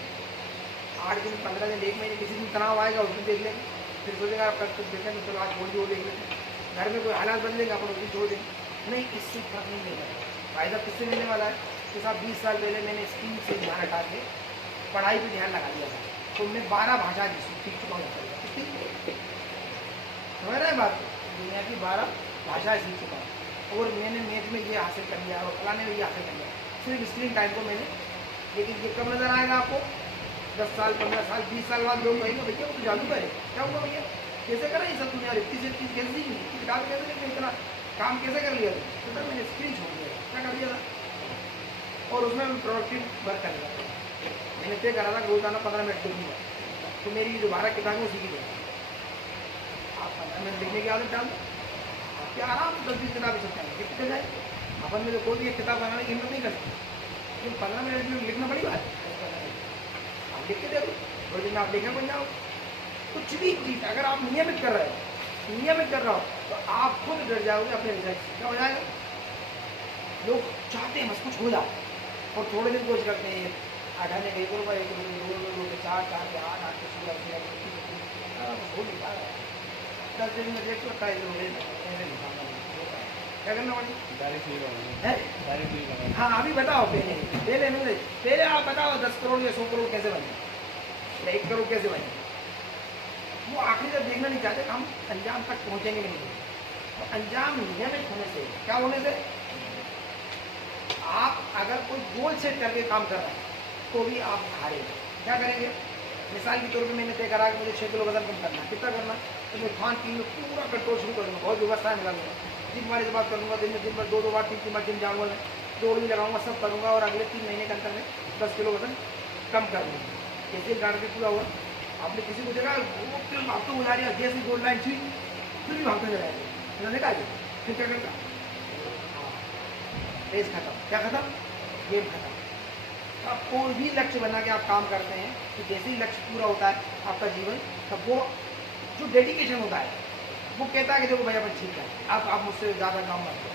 8 दिन, 15 दिन, 1 महीने। किसी दिन तनाव आएगा उस दिन देख लेंगे, फिर सोचेगा आप कल कुछ देखें तो चलो आज छोड़ दी वो देख लेते हैं। घर में कोई हालात बदलेगा अपन उस दिन छोड़ देंगे। नहीं, इससे फर्क नहीं मिलेगा। फ़ायदा किससे मिलने वाला है? कि साहब 20 साल पहले मैंने स्क्रीन से ध्यान हटा के पढ़ाई पर ध्यान लगा दिया था, तो मैं 12 भाषा सीख चुका हूँ। समझ रहे हैं बात? दुनिया की 12 भाषाएँ सीख चुका हूँ और मैंने मैथ में ये हासिल कर लिया और फलाने में ये हासिल कर लिया, सिर्फ स्क्रीन टाइम को मैंने। लेकिन ये कब नज़र आएगा आपको? 10 साल, 15 साल, 20 साल बाद लोग कहेंगे भैया वो तो जादू करे, क्या हुआ भैया, कैसे करा ये सब तुमने? और इतनी से चीज़ कैसे सीखी, इतनी किताब कैसे लिखी, इतना काम कैसे कर लिया? तो सर मैंने स्क्रीन छोड़ दिया। क्या कर दिया था? और उसमें मैं प्रोडक्टिव वर्क कर रहा था। मैंने तय करा था कि रोजाना 15 मिनट लिखूँगा, तो मेरी जो 12 किताबें वो सीखी जाएगी। आप 15 मिनट लिखने की आदत डाल दो, आपके आराम से 10-20 किताबें सब चाहिए लिखते जाए। अपन में तो कोई भी एक किताब बनाने की हिम्मत नहीं करती, लेकिन 15 मिनट में लिखना बड़ी बात है। आप लिख के देखो, थोड़े दिन आप लिखने बन जाओ। कुछ भी चीज़ अगर आप नियमित कर रहे हो, नियमित कर रहा हो, तो आप खुद डर जाओगे अपने रिजल्ट से। क्या हो जाएगा? लोग चाहते हैं बस कुछ हो जाए और थोड़े दिन कोशिश करते हैं, 8 आने का 1 रुपये, 1 रुपये, 2 रुपये, 4, 4 के 8, 8 के 16, 10 दिन में देख तो 28 रुपये क्या करना पड़ेगा? हाँ अभी बताओ, पहले आप बताओ 10 करोड़ या 100 करोड़ कैसे बने या 1 करोड़ कैसे बने? वो आखिरी जब देखना नहीं चाहते, हम अंजाम तक पहुँचेंगे नहीं। तो अंजाम नियमित होने से, क्या होने से? आप अगर कोई गोल सेट करके काम कर रहे हैं तो भी आप हारेंगे। क्या करेंगे? मिसाल के तौर पे मैंने तय करा कि मुझे 6 किलो वजन कम करना है। कितना करना? तो मैं खान पीन में पूरा कंट्रोल शुरू करूँगा, बहुत व्यवस्थाएं मिलाऊंगा, जिम वाले से बात करूँगा, दिन में 2 बार 3 बार जिम जाऊँगा, मैं दौड़ भी लगाऊंगा, सब करूँगा और अगले 3 महीने के अंदर में 10 किलो वजन कम कर लूँगा। जैसे टारगेट पूरा हुआ, आपने किसी को देखा वो फिर भागते हुए आ रही है, जैसे गोल लाइन छुई फिर भी भागते चला जाएगा, मैंने देखा फिर क्या करता, रेस खत्म, क्या खत्म, गेम खत्म। आप कोई भी लक्ष्य बना के आप काम करते हैं तो जैसे ही लक्ष्य पूरा होता है आपका जीवन, तब वो जो डेडिकेशन होता है वो कहता है कि देखो भाई अपन ठीक है, आप मुझसे ज़्यादा काम मत करो।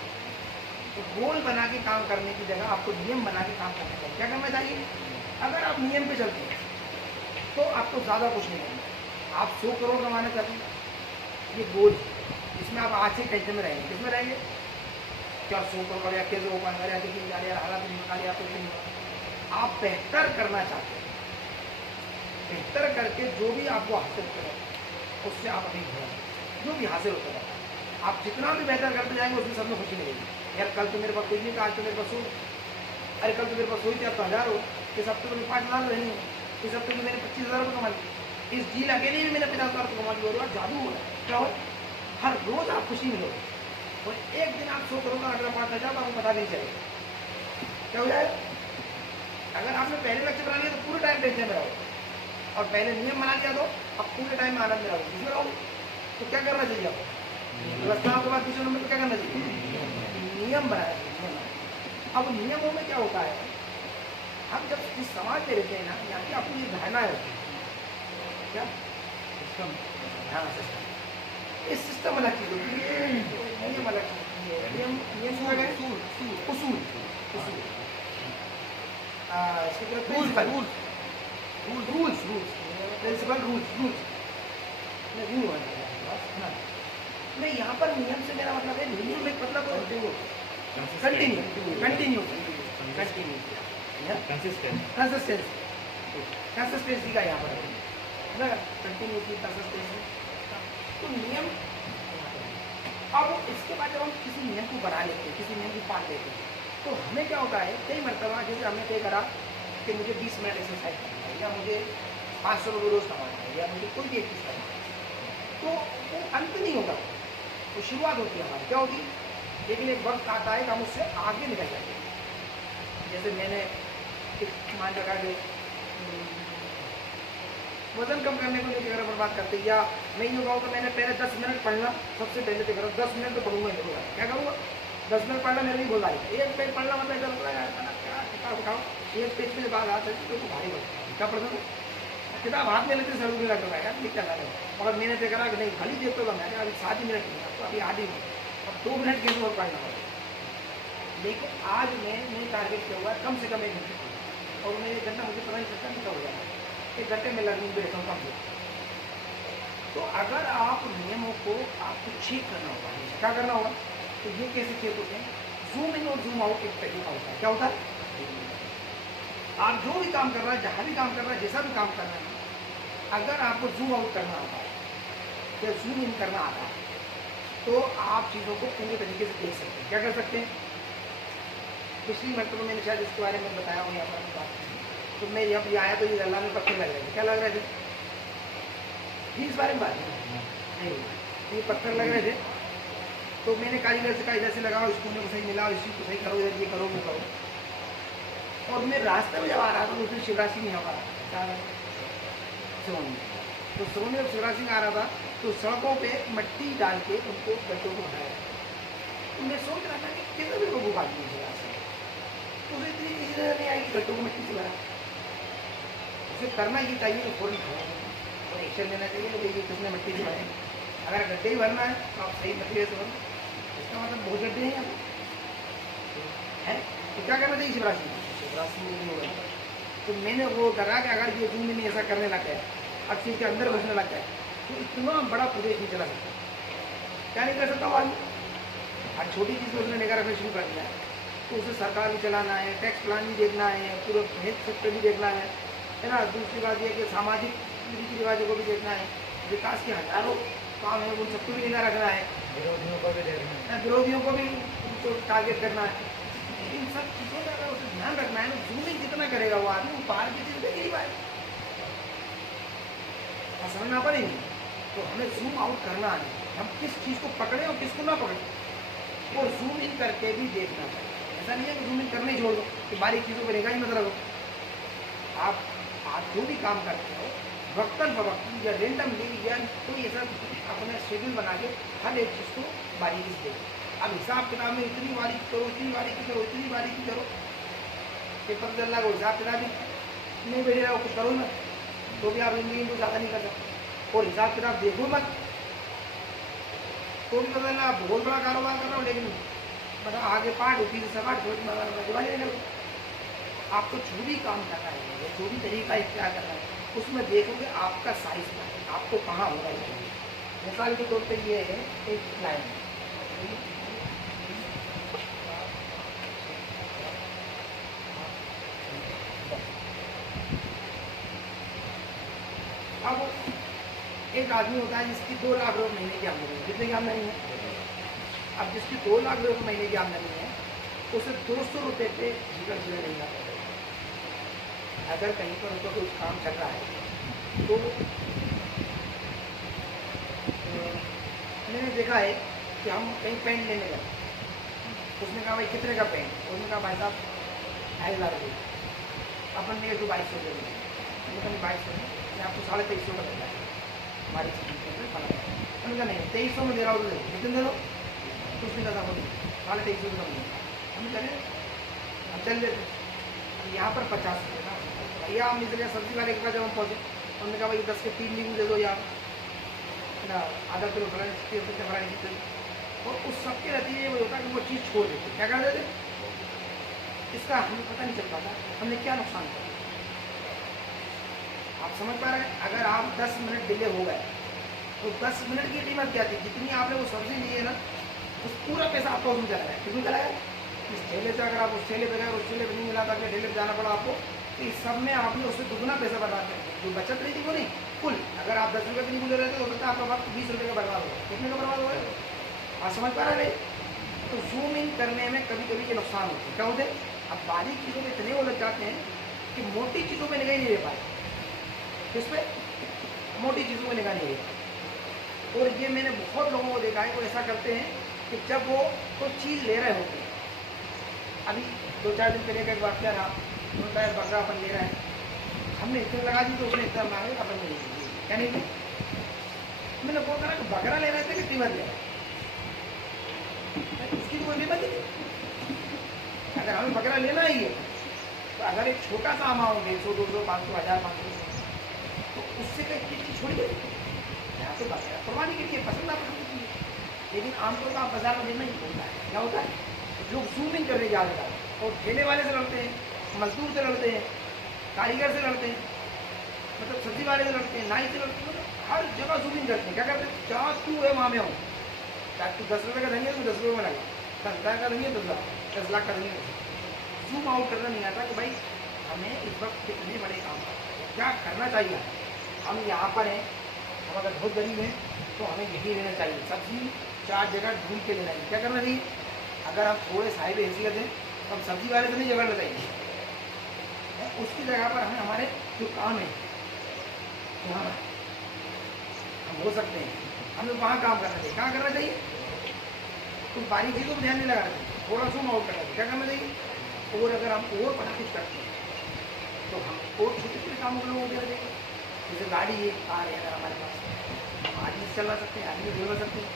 तो गोल बना के काम करने की जगह आपको नियम बना के काम करना चाहिए। क्या करना चाहिए? अगर आप नियम पे चलते हैं तो आपको ज़्यादा कुछ नहीं करना। आप 100 करोड़ कमाना चाहते हैं, ये गोल है, इसमें आप आज से टेंशन में रहेंगे। किसमें रहेंगे? क्या 100 करोड़ या कैसे ओपन करें, कितनी निकाले, हालात निकाले, या कुछ नहीं। आप बेहतर करना चाहते हैं, बेहतर करके जो भी आपको हासिल करें उससे आप अधिक हो, जो भी हासिल होता है आप जितना भी बेहतर करते जाएंगे उसमें सब में खुशी मिलेगी। यार कल तो मेरे पास कोई नहीं था, आज तो मेरे पास हो, अरे कल तो मेरे पास हुई थी, अब तो 1000 हो, इस हफ्ते तो मैं 5000 रही हूँ, इस हफ्ते में मैंने 25,000 रुपये कमा लिए, इस डील अकेले भी मैंने 50,000 रुपये कमा लिया। और जादू हो रहा है, क्या हो, हर रोज आप खुशी मिलोगे और एक दिन आप 100 करोड़ का अगला 5,000 आपको पता नहीं चलेगा। क्या हो जाएगा? अगर आपने पहले लक्ष्य बना लिया तो पूरे टाइम टेंशन में रहोगे, और पहले नियम बना लिया तो अब पूरे टाइम में आनंद में रहोगे। किसमें रहोगे? तो क्या करना चाहिए आपको? व्यवस्था के बाद दूसरे नंबर पर क्या करना चाहिए? नियम बनाना चाहिए। अब नियमों में क्या होता है, हम जब जिस समाज में रहते हैं ना, यहाँ की आपको ये धारणाएं होती है, क्या सिस्टम, हाँ सिस्टम, इस सिस्टम अलग चीज होती है, नियम अलग चीज होती है। नियम उसूल, इसके प्रिंसिपल, नहीं, यहाँ पर नियम से मेरा मतलब है, नियम एक मतलब कंसिस्टेंसी का यहाँ पर है, कंटिन्यूटी, कंसिस्टेंसी। तो नियम, अब इसके बाद जब हम किसी नियम को बना लेते हैं, किसी नियम को पाल लेते हैं, तो हमें क्या होता है, कई मरतबा जैसे हमने तय करा कि मुझे 20 मिनट एक्सरसाइज करना है, या मुझे 500 रुपये रोज कमाना है, या मुझे कोई भी एक चीज़ करना है, तो वो अंत नहीं होगा, तो शुरुआत होती है हमारी। क्या होगी? लेकिन एक वक्त आता है कि हम उससे आगे निकल जाएंगे। जैसे मैंने एक मान रखा कि वजन कम करने को लेकर अगर बात करते, या मैं ये कहूँ कि मैंने पहले 10 मिनट पढ़ना सबसे पहले तो करो, 10 मिनट तो पढ़ूंगा ही पढ़ूंगा। क्या करूँगा? 10 मिनट पढ़ना मेरे लिए बोला है। एक पेज पढ़ना मतलब ऐसा लगता है क्या किताब उठाओ, एक पेज में बात आते हैं तो भारी होता है। क्या पढ़ता हूँ? किताब हाथ में लेते सर भी लग रहा है यार, लिखता है। मगर मैंने देखा कि नहीं, खाली देखते हुआ मैंने अभी 7 मिनट नहीं, तो अभी आधी मिनट, अब 2 मिनट कैसे और पढ़ना पड़ेगा। लेकिन आज मैंने टारगेट किया हुआ है कम से कम 1 घंटे, और मैं 1 घंटा मुझे पता नहीं चलता नहीं हो जाएगा, 1 घंटे में लर्निंग पे रहता हूँ कम से। तो अगर आप नियमों को आपको चेक करना होगा, क्या करना होगा, तो ये कैसे चेक होते हैं? जूम इन और जूम आउट एक तरीका होता है। क्या होता है? आप जो भी काम कर रहा है, जहाँ भी काम कर रहा है, जैसा भी काम कर रहे हैं, अगर आपको जूम आउट करना आता है या जूम इन करना आता है, तो आप चीज़ों को पूरे तरीके से देख सकते हैं। क्या कर सकते हैं? पिछली मरतबा मैंने शायद इसके बारे में बताया हूँ, यहाँ पर बात की, तो मैं जब ये आया तो ये अल्लाह में पत्थर लग रहे थे। क्या लग रहे थे? इस बारे में बात नहीं, ये पत्थर लग रहे थे, तो मैंने कारीगर से कहा इधर से लगाओ, इस कोने को सही मिलाओ, इस चीज़ को सही करो, इधर ये करो वो करो। और मैं रास्ते में जब आ रहा था तो उसमें शिवराज सिंह यहाँ पर सोनी, तो सोनी और शिवराज सिंह आ रहा था, तो सड़कों पे मट्टी डाल के उनको गड्ढों को उठाया। तो मैं सोच रहा था कि कितने भी लोगों को आदमी शिवराज सिंह, तो उसे इतनी चीज़ें नहीं आएगी गड्ढों को मट्टी से भरा। उसे करना ये चाहिए कि फौरन और एक्शन लेना चाहिए कि ये किसने मट्टी से भरे। अगर गड्ढे ही भरना है तो आप सही मटेरियल से भरो, इसका मतलब बहुत गड्ढे हैं है। तो क्या करना चाहिए शिवराज सिंह? तो मैंने वो करा कि अगर ये जूम में ऐसा करने लग गया, अब चीज़ के अंदर घुसने लग गया, तो इतना बड़ा प्रदेश नहीं चला सकता। क्या नहीं कर सकता वो आदमी? हर छोटी चीज़ को उसने लेकर रखना शुरू कर दिया, तो उसे सरकार भी चलाना है, टैक्स प्लान भी देखना है, पूरे हेल्थ सेक्टर भी देखना है ना। दूसरी बात यह कि सामाजिक रीति रिवाजों को भी देखना है, विकास के हजारों काम है उन सबको भी निगाह रखना है, विरोधियों को भी उनको टारगेट करना है। इन सब चीज़ों का अगर उसे ध्यान रखना है ना, जूमिंग जितना करेगा वो आदमी, वो बाहर की चीज़ देख ही पाए, समझना पड़ेगी। तो हमें जूम आउट करना है, हम किस चीज़ को पकड़ें और किसको ना पकड़ें, और जूम इन करके भी देखना चाहिए। ऐसा नहीं है कि जूम इन करने ही छोड़ दो कि बारीक चीज़ों पर निगाह ही मत रखो। आप जो भी काम करते हो वक्तन फवक्तन या रेंडमली या कोई ऐसा अपना शेड्यूल बना के हर एक चीज़ को बारीकी से देखो। अब हिसाब किताब में इतनी बारीकी करो, इतनी बारीकी करो, इतनी बारीकी करो कि पता चल रहा है हिसाब किताब भी नहीं बैठे रहो, कुछ करो ना तो भी आप इनकी इनको ज़्यादा नहीं कर सकते। और हिसाब किताब देखो मत तो भी पता ना आप बहुत बड़ा कारोबार कर रहे हो, लेकिन मतलब आगे पार्ट होती है सपाट दिवाली नहीं करो। आपको जो भी काम करना है, जो भी तरीका इख्तियार करना है, उसमें देखोगे आपका साइज क्या है, आपको कहाँ होना चाहिए। मिसाल के तौर पे ये है एक लाइन, अब एक आदमी होता है जिसकी 2 लाख रुपये महीने की आमदनी है, कितने की आमदनी है? अब जिसकी 2 लाख रुपये महीने की आमदनी है उसे 200 रुपये पे जीवन जीवन नहीं आता। अगर कहीं पर उनका कुछ काम चल रहा है तो मैंने देखा है कि हम कहीं पेंट लेने गए, उसने कहा भाई कितने का पेंट, उसने कहा भाई साहब 2,500 रुपये, अपन ने 2200 दे दिए, मैंने कहा 2200 में मैं आपको 2350 का देता है हमारी मैंने कहा नहीं 2300 में दे रहा हूँ, तो कितने दे दो, तो उसने कहा बोलिए 2350 का मिलेगा। हम करें हम चल लेते, अब यहाँ पर 50 रुपये ना भैया, हम निकले सब्जी वाले के पास जब हम पहुँचे उन्होंने कहा भाई 10 के 3 नींबू दे दो यार ना, आधा किलो फ्राई, और उस सबके नतीजे में होता है कि वो चीज़ छोड़ देते, क्या कर देते, इसका हमें पता नहीं चल पाता हमने क्या नुकसान किया। आप समझ पा रहे हैं, अगर आप 10 मिनट डिले हो गए तो 10 मिनट की कीमत क्या थी, जितनी आपने वो सब्जी ली है ना उस पूरा पैसा आपका उसमें चला गया। किसमें चला गया? इस ठेले से अगर आप उस ठेले पे गए, उस ठेले पे नहीं मिला था, ठेले पे जाना पड़ा आपको, तो इस सब में आपने उससे दुगना पैसा बर्बाद कर दिया। जो बचत रही थी वो नहीं, कुल अगर आप 10 रुपये की नहीं बोले रहते तो होता आपका वक्त 20 रुपये का बर्बाद होगा। कितने का बर्बाद होगा? आप समझ पा रहे हैं? तो जूम इन करने में कभी कभी ये नुकसान होते हैं। क्या होते हैं? अब बारीक चीज़ों में इतने उलझ जाते हैं कि मोटी चीज़ों में निगाह नहीं दे पाए। किस पे? मोटी चीज़ों में निगाह नहीं दे पाए। और ये मैंने बहुत लोगों को देखा है, वो ऐसा करते हैं कि जब वो कोई चीज़ ले रहे होते हैं, अभी 2-4 दिन पहले का एक वाक्य रहा, होता है बकरा अपन ले रहे हैं, हमने इतने लगा दी तो उसने इतना मांगे, अपन ने नहीं दी। क्या नहीं दी? मैंने वो कहा कि बकरा ले रहे थे कि कीमत ले रहे, उसकी तो कोई कीमत नहीं। अगर हमें बकरा लेना ही है तो अगर एक छोटा सा अमाउंट 100, 200, 500, 1000, 500 तो उससे कहीं चीज़ छोड़िए। यहाँ तो बकरा कुर्बानी के लिए पसंद आप कीजिए, लेकिन आमतौर पर आप बाजार में लेना ही होता है। क्या होता है? लोग जूम इन करने जा रहे हैं और ठेले वाले से लड़ते हैं, मजदूर से लड़ते हैं, कारीगर से लड़ते हैं, मतलब सब्जी वाले से लड़ते हैं, नाई से लड़ते हैं, मतलब हर जगह जूम इन करते हैं। क्या करते हैं? जहाँ तू है वहाँ में हूँ, चाहे तू 10 रुपये का धनिया तो 10 रुपये में लगा, 10 लाख का धनिया 10 लाख का धनिया। जूम आउट करना नहीं आता कि भाई हमें इस वक्त कितने बड़े काम क्या करना चाहिए। हम यहाँ पर हैं, हम अगर बहुत गरीब हैं तो हमें यही लेना चाहिए, सब्जी 4 जगह ढूंढ के लेना चाहिए। क्या करना चाहिए? अगर हम थोड़े साहिब हैसियत हैं तो हम सब्जी वाले से नहीं झगड़ना चाहिए, उसकी जगह पर हमें हमारे जो काम है वहाँ हम हो सकते हैं, हमें वहाँ काम करना चाहिए। कहाँ करना चाहिए? कुछ बारीक चीज़ों पर ध्यान नहीं लगाना चाहिए, थोड़ा जूम आउट करना चाहिए। क्या करना चाहिए? और अगर हम और बड़ा कुछ करते हैं तो हम और छोटे छोटे कामों को लोगों देना चाहिए। जैसे गाड़ी है, कार है, अगर हमारे पास हम आदमी से चला सकते हैं, आदमी से बोल सकते हैं,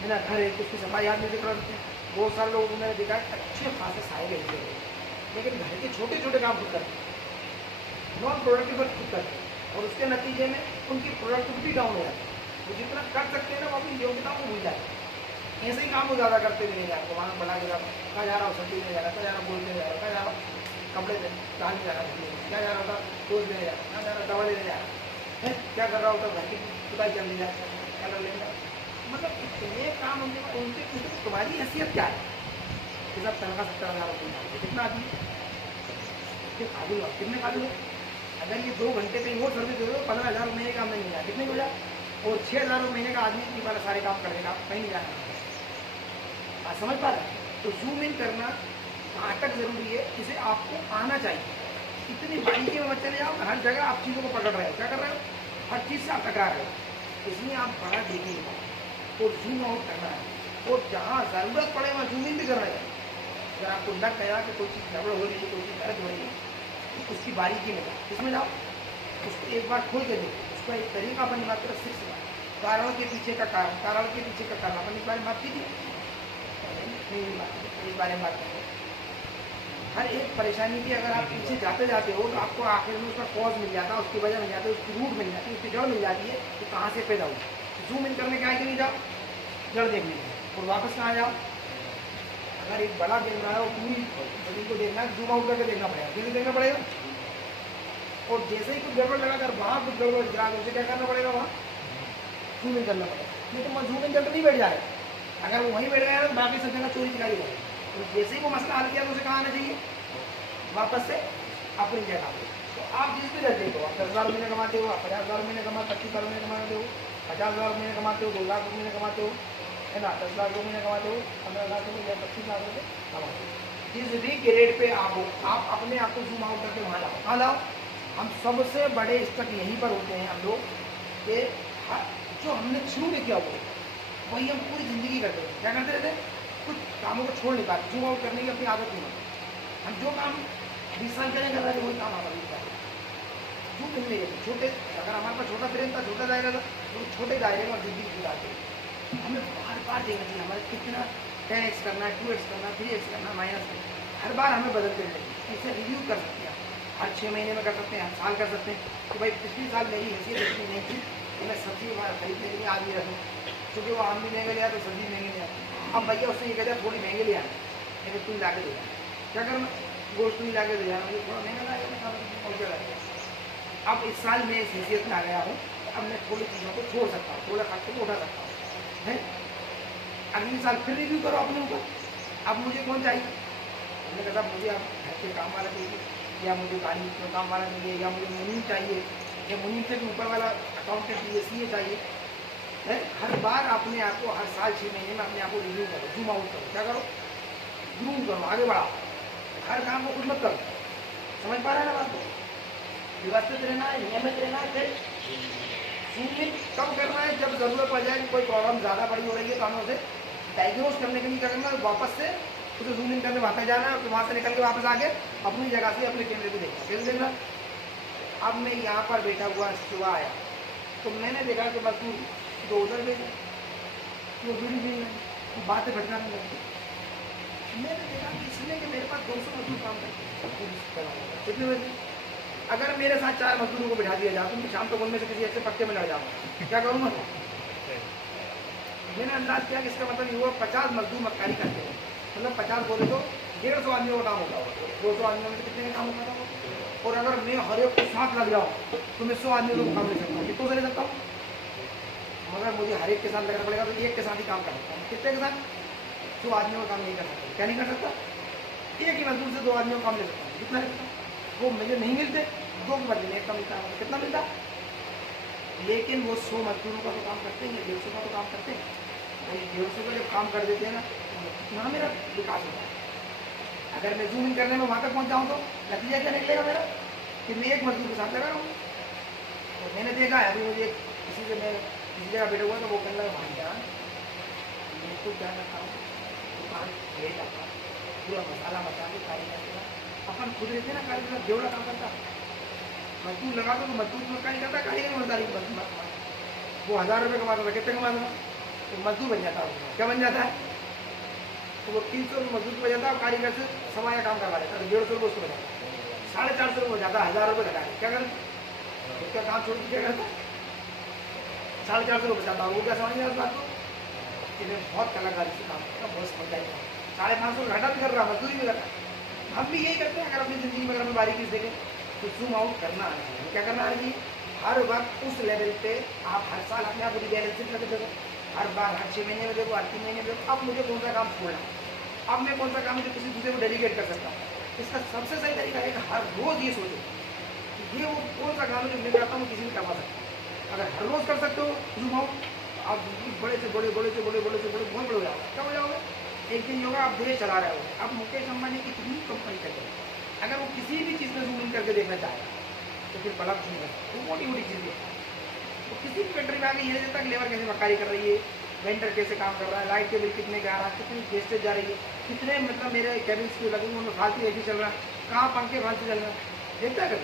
है ना, घर है, उसकी सफाई आदमी से करा सकते हैं। बहुत सारे लोगों को मैंने देखा है अच्छे खासे साहिब है, लेकिन घर के छोटे छोटे काम खुद करते हैं, नॉन प्रोडक्टिव वर्क खुद करते हैं, और उसके नतीजे में उनकी प्रोडक्टिविटी डाउन हो जाती है। वो जितना कर सकते हैं ना वो अपनी योग्यता को भूल जाते हैं। ऐसे ही काम वो ज़्यादा करते भी नहीं जाते, वहाँ बढ़ा के जाता कहाँ जा रहा हूँ, सब्जी नहीं जा रहा, कहाँ जा रहा बोलते जा रहा, कहाँ जा रहा कपड़े से कहाँ नहीं जा रहा, क्या जा रहा था दोस्त लेने जा रहा, कहाँ जा रहा दवा लेने जा रहा है, क्या कर रहा होता घर की खुदाई चल जा रहा, कलर लेने जा रहा। मतलब इतने काम उनके तुम्हारी हैसियत क्या है? कि सब तनख्वाह 70,000 रुपये कितना आदमी काबिल हो, कितने काबिल हो? अगर ये 2 घंटे कहीं और सर्विस दे दो 15,000 महीने का आमदनी नहीं आया, कितने हो जाए? और 6,000 महीने का आदमी की वाला सारे काम कर देगा, कहीं नहीं जाना। आप समझ पा रहे हैं? तो जूम इन करना कहाँ तक जरूरी है, इसे आपको आना चाहिए। इतनी बारीकी में मत चले जाओ, हर जगह आप चीज़ों को पकड़ रहे हो, क्या कर रहे हो? हर चीज़ से आप टकरा रहे हो। इसमें आप बड़ा देखेंगे और जूम आउट करना है और जहाँ ज़रूरत पड़े वहाँ जूम इन भी करना है। अगर आपको लग गया कि कोई चीज़ गड़बड़ हो रही है, कोई चीज़ गलत हो रही है, तो उसकी बारीकी में जाओ, इसमें जाओ, उसको एक बार खोल के देखो, उसका एक तरीका अपनी बात करो, सिर्फ कारण के पीछे का कारण, कारण के पीछे का कारण अपन इस बारे में बात कीजिए, इस बारे में बात करें। हर एक परेशानी की अगर आप पीछे जाते जाते हो तो आपको आखिर में उसका कॉज मिल जाता है, उसकी वजह मिल जाती है, उसकी रूट मिल जाती है, उसकी जड़ मिल जाती है कि कहाँ से पैदा हुई। जूम इन करने के आगे नहीं जाओ, जड़ देखने और वापस कहाँ जाओ। अगर एक बड़ा गिर रहा है और पूरी जमीन को देखना है, जूम आउट करके देखना पड़ेगा, क्यों देखना पड़ेगा। और जैसे ही कुछ गड़बड़ लगा, अगर वहाँ कुछ गड़बड़ गिरा तो उसे क्या करना पड़ेगा, वहाँ जूम इन करना पड़ेगा। नहीं तो वहाँ जूम इन करके नहीं बैठ जाएगा, अगर वो वहीं बैठ गया तो बाकी सब जगह चोरी चिकारी करेगा। तो जैसे ही वो मसला हल किया तो उसे कहाँ आना चाहिए, वापस से अपनी जगह पे। तो आप जिस भी रहते हो, आप 10,000 महीने कमाते हो, आप 50,000 महीने कमाते, 25,000 महीने कमाते हो, 50,000 महीने कमाते हो, 2 लाख महीने कमाते हो, है ना, 10 लाख महीने कमाते हो, 15 लाख रुपये या 25 लाख रुपये कमाते हो, जिस भी ग्रेड पे आप हो, आप अपने आप को जूम आउट करके वहाँ लाओ। कहाँ लाओ, हम सबसे बड़े स्टक यहीं पर होते हैं हम लोग कि जो हमने शुरू में किया हुआ वही हम पूरी ज़िंदगी करते हैं। क्या करते रहते हैं, कुछ कामों को छोड़ नहीं पाते, जूम आउट करने की अपनी आदत नहीं होती। हम जो काम 20 साल पहले कर रहे थे वही काम हमारा नहीं कर रहे। जूम इन नहीं, छोटे, अगर हमारे पास छोटा फ्रेम था, छोटा दायरा था, तो छोटे दायरे में ज़िंदगी गुजारते हैं। हमें बार बार देखना चाहिए हमारे कितना 10x करना है, 2x करना है, 3x करना है, माइनस करना, हर बार हमें बदलते रहना चाहिए। इसे रिव्यू कर सकते हैं, हर 6 महीने में कर सकते हैं, हर साल कर सकते हैं कि भाई पिछले साल मेरी हैसियत इतनी नहीं थी तो मैं सब्जी खरीदने के लिए आदमी रखूँ, क्योंकि वो आम भी महंगे ले आया तो सब्जी महंगी ले आती। अब भैया उससे ये कहते हैं थोड़ी महंगी ले आना, लेकिन तू ला के दे जाना, क्या करना, गोश्त नहीं ला के दे जाना, मुझे थोड़ा महंगा लागेगा और क्या लगेगा। अब इस साल मैं इस हैसियत में आ गया हूँ, अब मैं थोड़ी चीज़ों को छोड़ सकता हूँ, थोड़ा खर्च को उठा सकता हूँ, है। अगले साल फिर रिव्यू करो अपने ऊपर, अब मुझे कौन चाहिए, हमने कहा मुझे अब घर के काम वाला चाहिए, या मुझे गाड़ी में काम वाला चाहिए, या मुझे मुनीम चाहिए, या मुनीम से भी ऊपर वाला अकाउंटेंट ये चाहिए, है। हर बार अपने आप को हर साल 6 महीने में अपने आप को रिव्यू करो, जूम आउट करो, क्या करो, ग्रूम करो, आगे बढ़ाओ, हर काम को खुद मत करो। समझ पा रहे हैं ना बात को, व्यवस्थित रहना है, नियमित रहना है। जूम इन कब करना है, जब जरूरत पड़ जाए कि कोई प्रॉब्लम ज़्यादा बड़ी हो रही है तो हमें उसे डायग्नोज करने के लिए क्या करना है, वापस से उसे जूम इन करने वहाँ तक जाना है, और वहाँ से निकल के वापस आके अपनी जगह से अपने कैमरे को देखना, कैसे देखना। अब मैं यहाँ पर बैठा हुआ सुबह आया तो मैंने देखा कि बस तू तो उधर भी वो दूरी भी बातें भटकाने लगी। मैंने देखा कि इसलिए कि मेरे पास 200 मजदूर काम करते हैं, कितने बजे, अगर मेरे साथ 4 मजदूरों को बिठा दिया जाए तो मैं शाम तक उनमें से किसी अच्छे पक्के में लड़ जाऊँगा, क्या करूँगा। मैंने अंदाज किया कि इसका मतलब ये हुआ 50 मजदूर मक्कारी करते हैं, मतलब 50 बोले तो 150 आदमियों का काम होता होगा, 200 आदमियों में कितने का काम होता होगा। और अगर मैं हर एक के साथ लग जाऊँ तो मैं 100 आदमियों को काम ले सकता हूँ, कितनों से ले सकता हूँ, मगर मुझे हर एक के साथ लगना पड़ेगा तो एक के साथ ही काम कर सकता हूँ, कितने के साथ, 100 आदमियों का काम नहीं कर सकता, क्या नहीं कर सकता, एक ही मजदूर से 2 आदमियों का काम ले सकता हूँ, कितना ले सकता हूँ। वो मुझे नहीं मिलते, 2 बदले एक का मिलता है, कितना मिलता, लेकिन वो 100 मजदूरों का तो काम करते हैं, 150 का तो काम करते हैं, वही 150 का जब काम कर देते हैं ना तो कितना मेरा विकास होता है। अगर मैं जूम इन करने में वहाँ तक पहुँच जाऊँ तो नतीजा क्या निकलेगा मेरा, कि मैं एक मजदूर के साथ लगा रहा हूँ। तो मैंने देखा है, अभी मुझे किसी से मैं किसी जगह बैठा हुआ तो वो कहने लगा भाई जान मैं तो क्या करता हूँ, दुकान ले जाता पूरा मसाला मचा के कारीगर, अपन खुद रहते ना कारीगर जेवड़ा काम करता, मजदूर लगा दो तो मजदूर में कार्य करता, कारीगर में तारीफ वो 1000 रुपये कमाता था, कितने कमाता था, तो मजदूर बन जाता है, क्या बन जाता है, तो वो 300 रुपये मजदूर बन जाता है, और कारीगर से सवाया काम करवा देता है, तो 150 रुपये उसको बजाता है, 450 रुपये हो जाता है, 1000 रुपये घटा क्या करता, उसका काम छोड़ के क्या करता, 450 रुपये बचाता, वो क्या समझ गया उस बात को कि मैं बहुत कलाकारी से काम करता हूँ, बहुत समझदारी, 550 घाटा भी कर रहा, मजदूरी भी कर रहा। हम भी यही करते हैं, अगर अपनी ज़िंदगी में अगर हम बारीकी से देखें तो जूम आउट करना आना चाहिए। क्या करना आना चाहिए, हर वक्त उस लेवल पे आप हर साल अपने आप को रिबैलेंसिंग करके देखो, हर बार हर 6 महीने में देखो, हर 3 महीने में देखो, अब मुझे कौन सा काम छोड़ना है, अब मैं कौन सा काम है जो किसी दूसरे को डेलीगेट कर सकता हूँ। इसका सबसे सही तरीका है कि हर रोज़ ये सोचो कि ये वो कौन सा काम है जो मैं करता हूँ किसी भी करवा सकता हूँ। अगर हर रोज़ कर सकते हो जूम आउट, आप बड़े से बड़े बड़े से बड़े बड़े से बड़े बहुत बड़े हो जाओगे। क्या हो जाओगे, एक दिन होगा आप देश चला रहे हो। अब मुकेश अंबानी की कितनी कंपनी करते हैं, अगर वो किसी भी चीज़ में जूम इन करके देखना चाहे तो फिर बड़ा जूम है, वो मोटी मोटी चीज़ें तो किसी भी फैक्ट्री में आके ये नहीं देता कि लेबर कैसे मक्कारी कर रही है, वेंडर कैसे काम कर रहा है, लाइट के बिल कितने का आ रहा है, कितनी वेस्टेज जा रही है, कितने मतलब मेरे कैबिन्स के लगे उनमें फालतू एसी चल रहा है, कहाँ पंखे फालतू चल रहा है, देखता है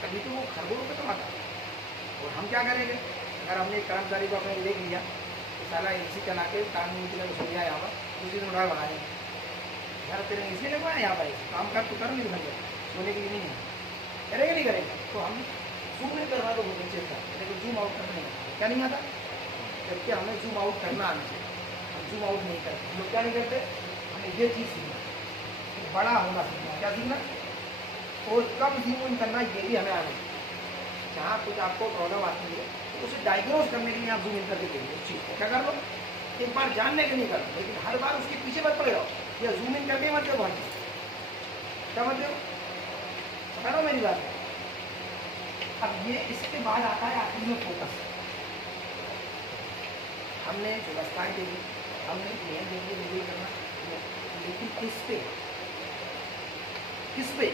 कभी तो वो खरबों रुपये कमाता है। और हम क्या करेंगे, अगर हमने एक कर्मचारी को अपने देख लिया तो साला एसी चला के काम नहीं निकला सो गया यहाँ पर, दूसरी दिन उठा बना देंगे, यार तेरे एसी लगवाया यहाँ पर, काम कर तो कर नहीं बन गया, सोने की नहीं है, करेगा नहीं करेगा। तो हम जूम इन करवा तो बहुत अच्छे था, लेकिन जूम आउट करना नहीं आता, क्या नहीं आता, जबकि हमें जूम आउट करना आना चाहिए, हम जूम आउट नहीं करते। हम लोग क्या नहीं करते, हमें ये चीज़ सीखना, बड़ा होना सीखना, क्या सीखना, और कब जूम इन करना ये भी हमें आना चाहिए। जहाँ कुछ आपको प्रॉब्लम आती है तो उसे डायग्नोज करने के लिए आप जूम इन करके देखिए उस चीज़ को, क्या कर लो, एक बार जानने के लिए करो, लेकिन हर बार उसके पीछे मत पड़े रहो, या जूम इन करके मत देखो, क्या मत देखो, समझ लो मेरी बात। अब ये इसके बाद आता है आखिर में फोकस। हमने व्यवस्थाएं देखी, हमने नियम देखिए रिव्यू करना, लेकिन किस पे,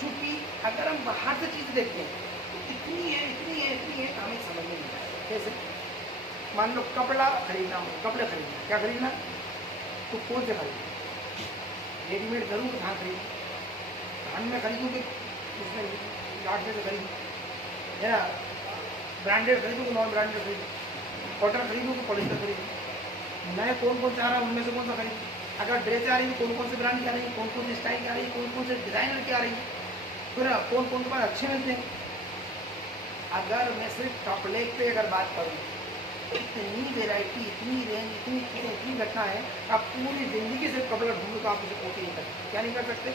चूँकि अगर हम बाहर से चीज़ देखते हैं तो इतनी है हमें समझ में नहीं आए। कैसे, मान लो कपड़ा खरीदना हो, कपड़े खरीदना, क्या खरीदना, तो कौन से खरीदना, रेडीमेड करूँ तो कहाँ खरीदूँ, धान में खरीदूँ कि उसमें लाट से खरीदूँ, है ना, ब्रांडेड खरीदूँ कि नॉन ब्रांडेड खरीदूँ, कॉटन खरीदूँ कि पॉलिस्टर खरीदूँ, नए कौन कौन से आ रहा है उनमें से कौन सा खरीदूँ, अगर ड्रेस आ रही है कौन कौन से ब्रांड की आ रही है, कौन कौन से स्टाइल की आ रही है, कौन कौन से डिज़ाइनर की आ रही है, फिर कौन कौन से बात अच्छे मिलते हैं। अगर मैं सिर्फ कपड़े पे अगर बात करूँ तो इतनी वेराइटी, इतनी रेंज, इतनी चीज़ें, इतनी घटना है, आप पूरी ज़िंदगी सिर्फ कपड़े ढूंढो तो आप उसे पोते नहीं कर सकते, क्या नहीं कर सकते,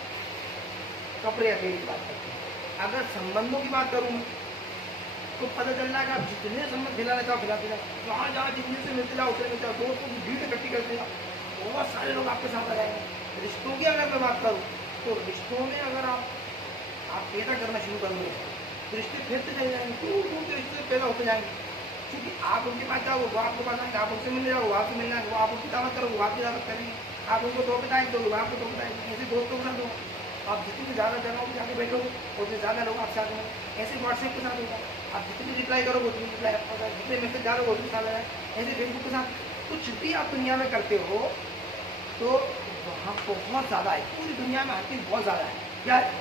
कपड़े अकेले की बात करते हैं। अगर संबंधों की बात करूँ तो पता चल रहा है कि आप जितने संबंध खिलाना चाहो खिलाते जाओ, जहाँ जहाँ जितने से मिलते जाओ उतने मिलते जाओ, दोस्तों की भीड़ इकट्ठी करते जाओ, बहुत सारे लोग आपके साथ आ जाएंगे। रिश्तों की अगर मैं बात करूँ तो रिश्तों में अगर आप पैदा करना शुरू करोगे तो रिश्ते फिरते चले जाएंगे, दूर दूर के रिश्ते पैदा होते जाएंगे, क्योंकि आप उनके पास जाओ वो आपके पास आएंगे, आप उनसे मिलने जाओ वो आपसे मिलना है, वो आप उनकी दावत करो वो आपकी दावत करेंगे, आप उनको तो बताएंगे तो वो आपको तो बताएंगे। ऐसे दोस्तों के साथ हो, आप जितनी ज़्यादा जगहों पर जाके बैठोगे उतने ज़्यादा लोग आपसे आगे मिलेंगे। ऐसे व्हाट्सएप के साथ होगा, आप जितनी रिप्लाई करोगे उतनी रिप्लाई आपका होगा, जितने मैसेज डालोगे उतनी साथ आएगा। ऐसे फेसबुक के साथ कुछ भी आप दुनिया में करते हो तो वहाँ बहुत ज़्यादा है, पूरी दुनिया में हर चीज़ बहुत ज़्यादा है। क्या है,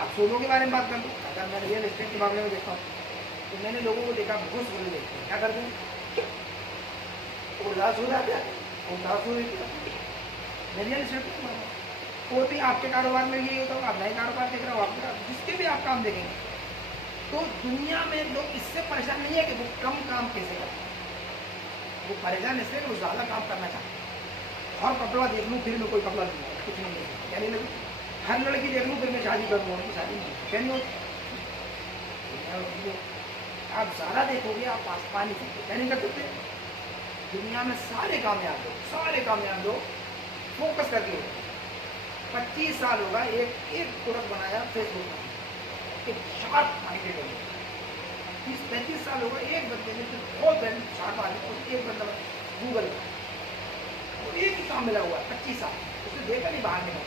आप सोनों के बारे में बात कर लो, अगर मैं रियल एस्टेट के मामले में देखता हूँ तो मैंने लोगों को देखा घूस बोले देखते हैं, क्या करते हैं, वो उदास हो जाते हैं, उदास हो जाते हैं। रियल एस्टेट के मामले और भी आपके कारोबार में यही होता होगा, आप नए कारोबार देख रहे हो, आपके जिसके भी आप काम देखेंगे तो दुनिया में लोग इससे परेशान नहीं है कि वो कम काम कैसे करते हैं, वो परेशान इससे कि वो ज़्यादा काम करना चाहते हैं। हर कपड़ा देख लूँ फिर मैं कोई कपड़ा नहीं है, कुछ नहीं है, क्या नहीं लगे, हर लड़की देख लूँ फिर मैं शादी करूँगा, उनकी शादी नहीं क्या नहीं होती। आप ज़्यादा देखोगे आप पा नहीं सकते, क्या नहीं कर सकते। दुनिया में सारे कामयाब लोग फोकस करके होते हैं। 25 साल होगा एक प्रोडक्ट बनाया फेसबुक में, एक शार्प माइंडेड हो, 30-35 साल होगा एक बंदे ने बहुत शार्प आदमी और एक बंदा गूगल का और एक ही काम मिला हुआ है 25 साल, उसने देखा नहीं बाहर निकल,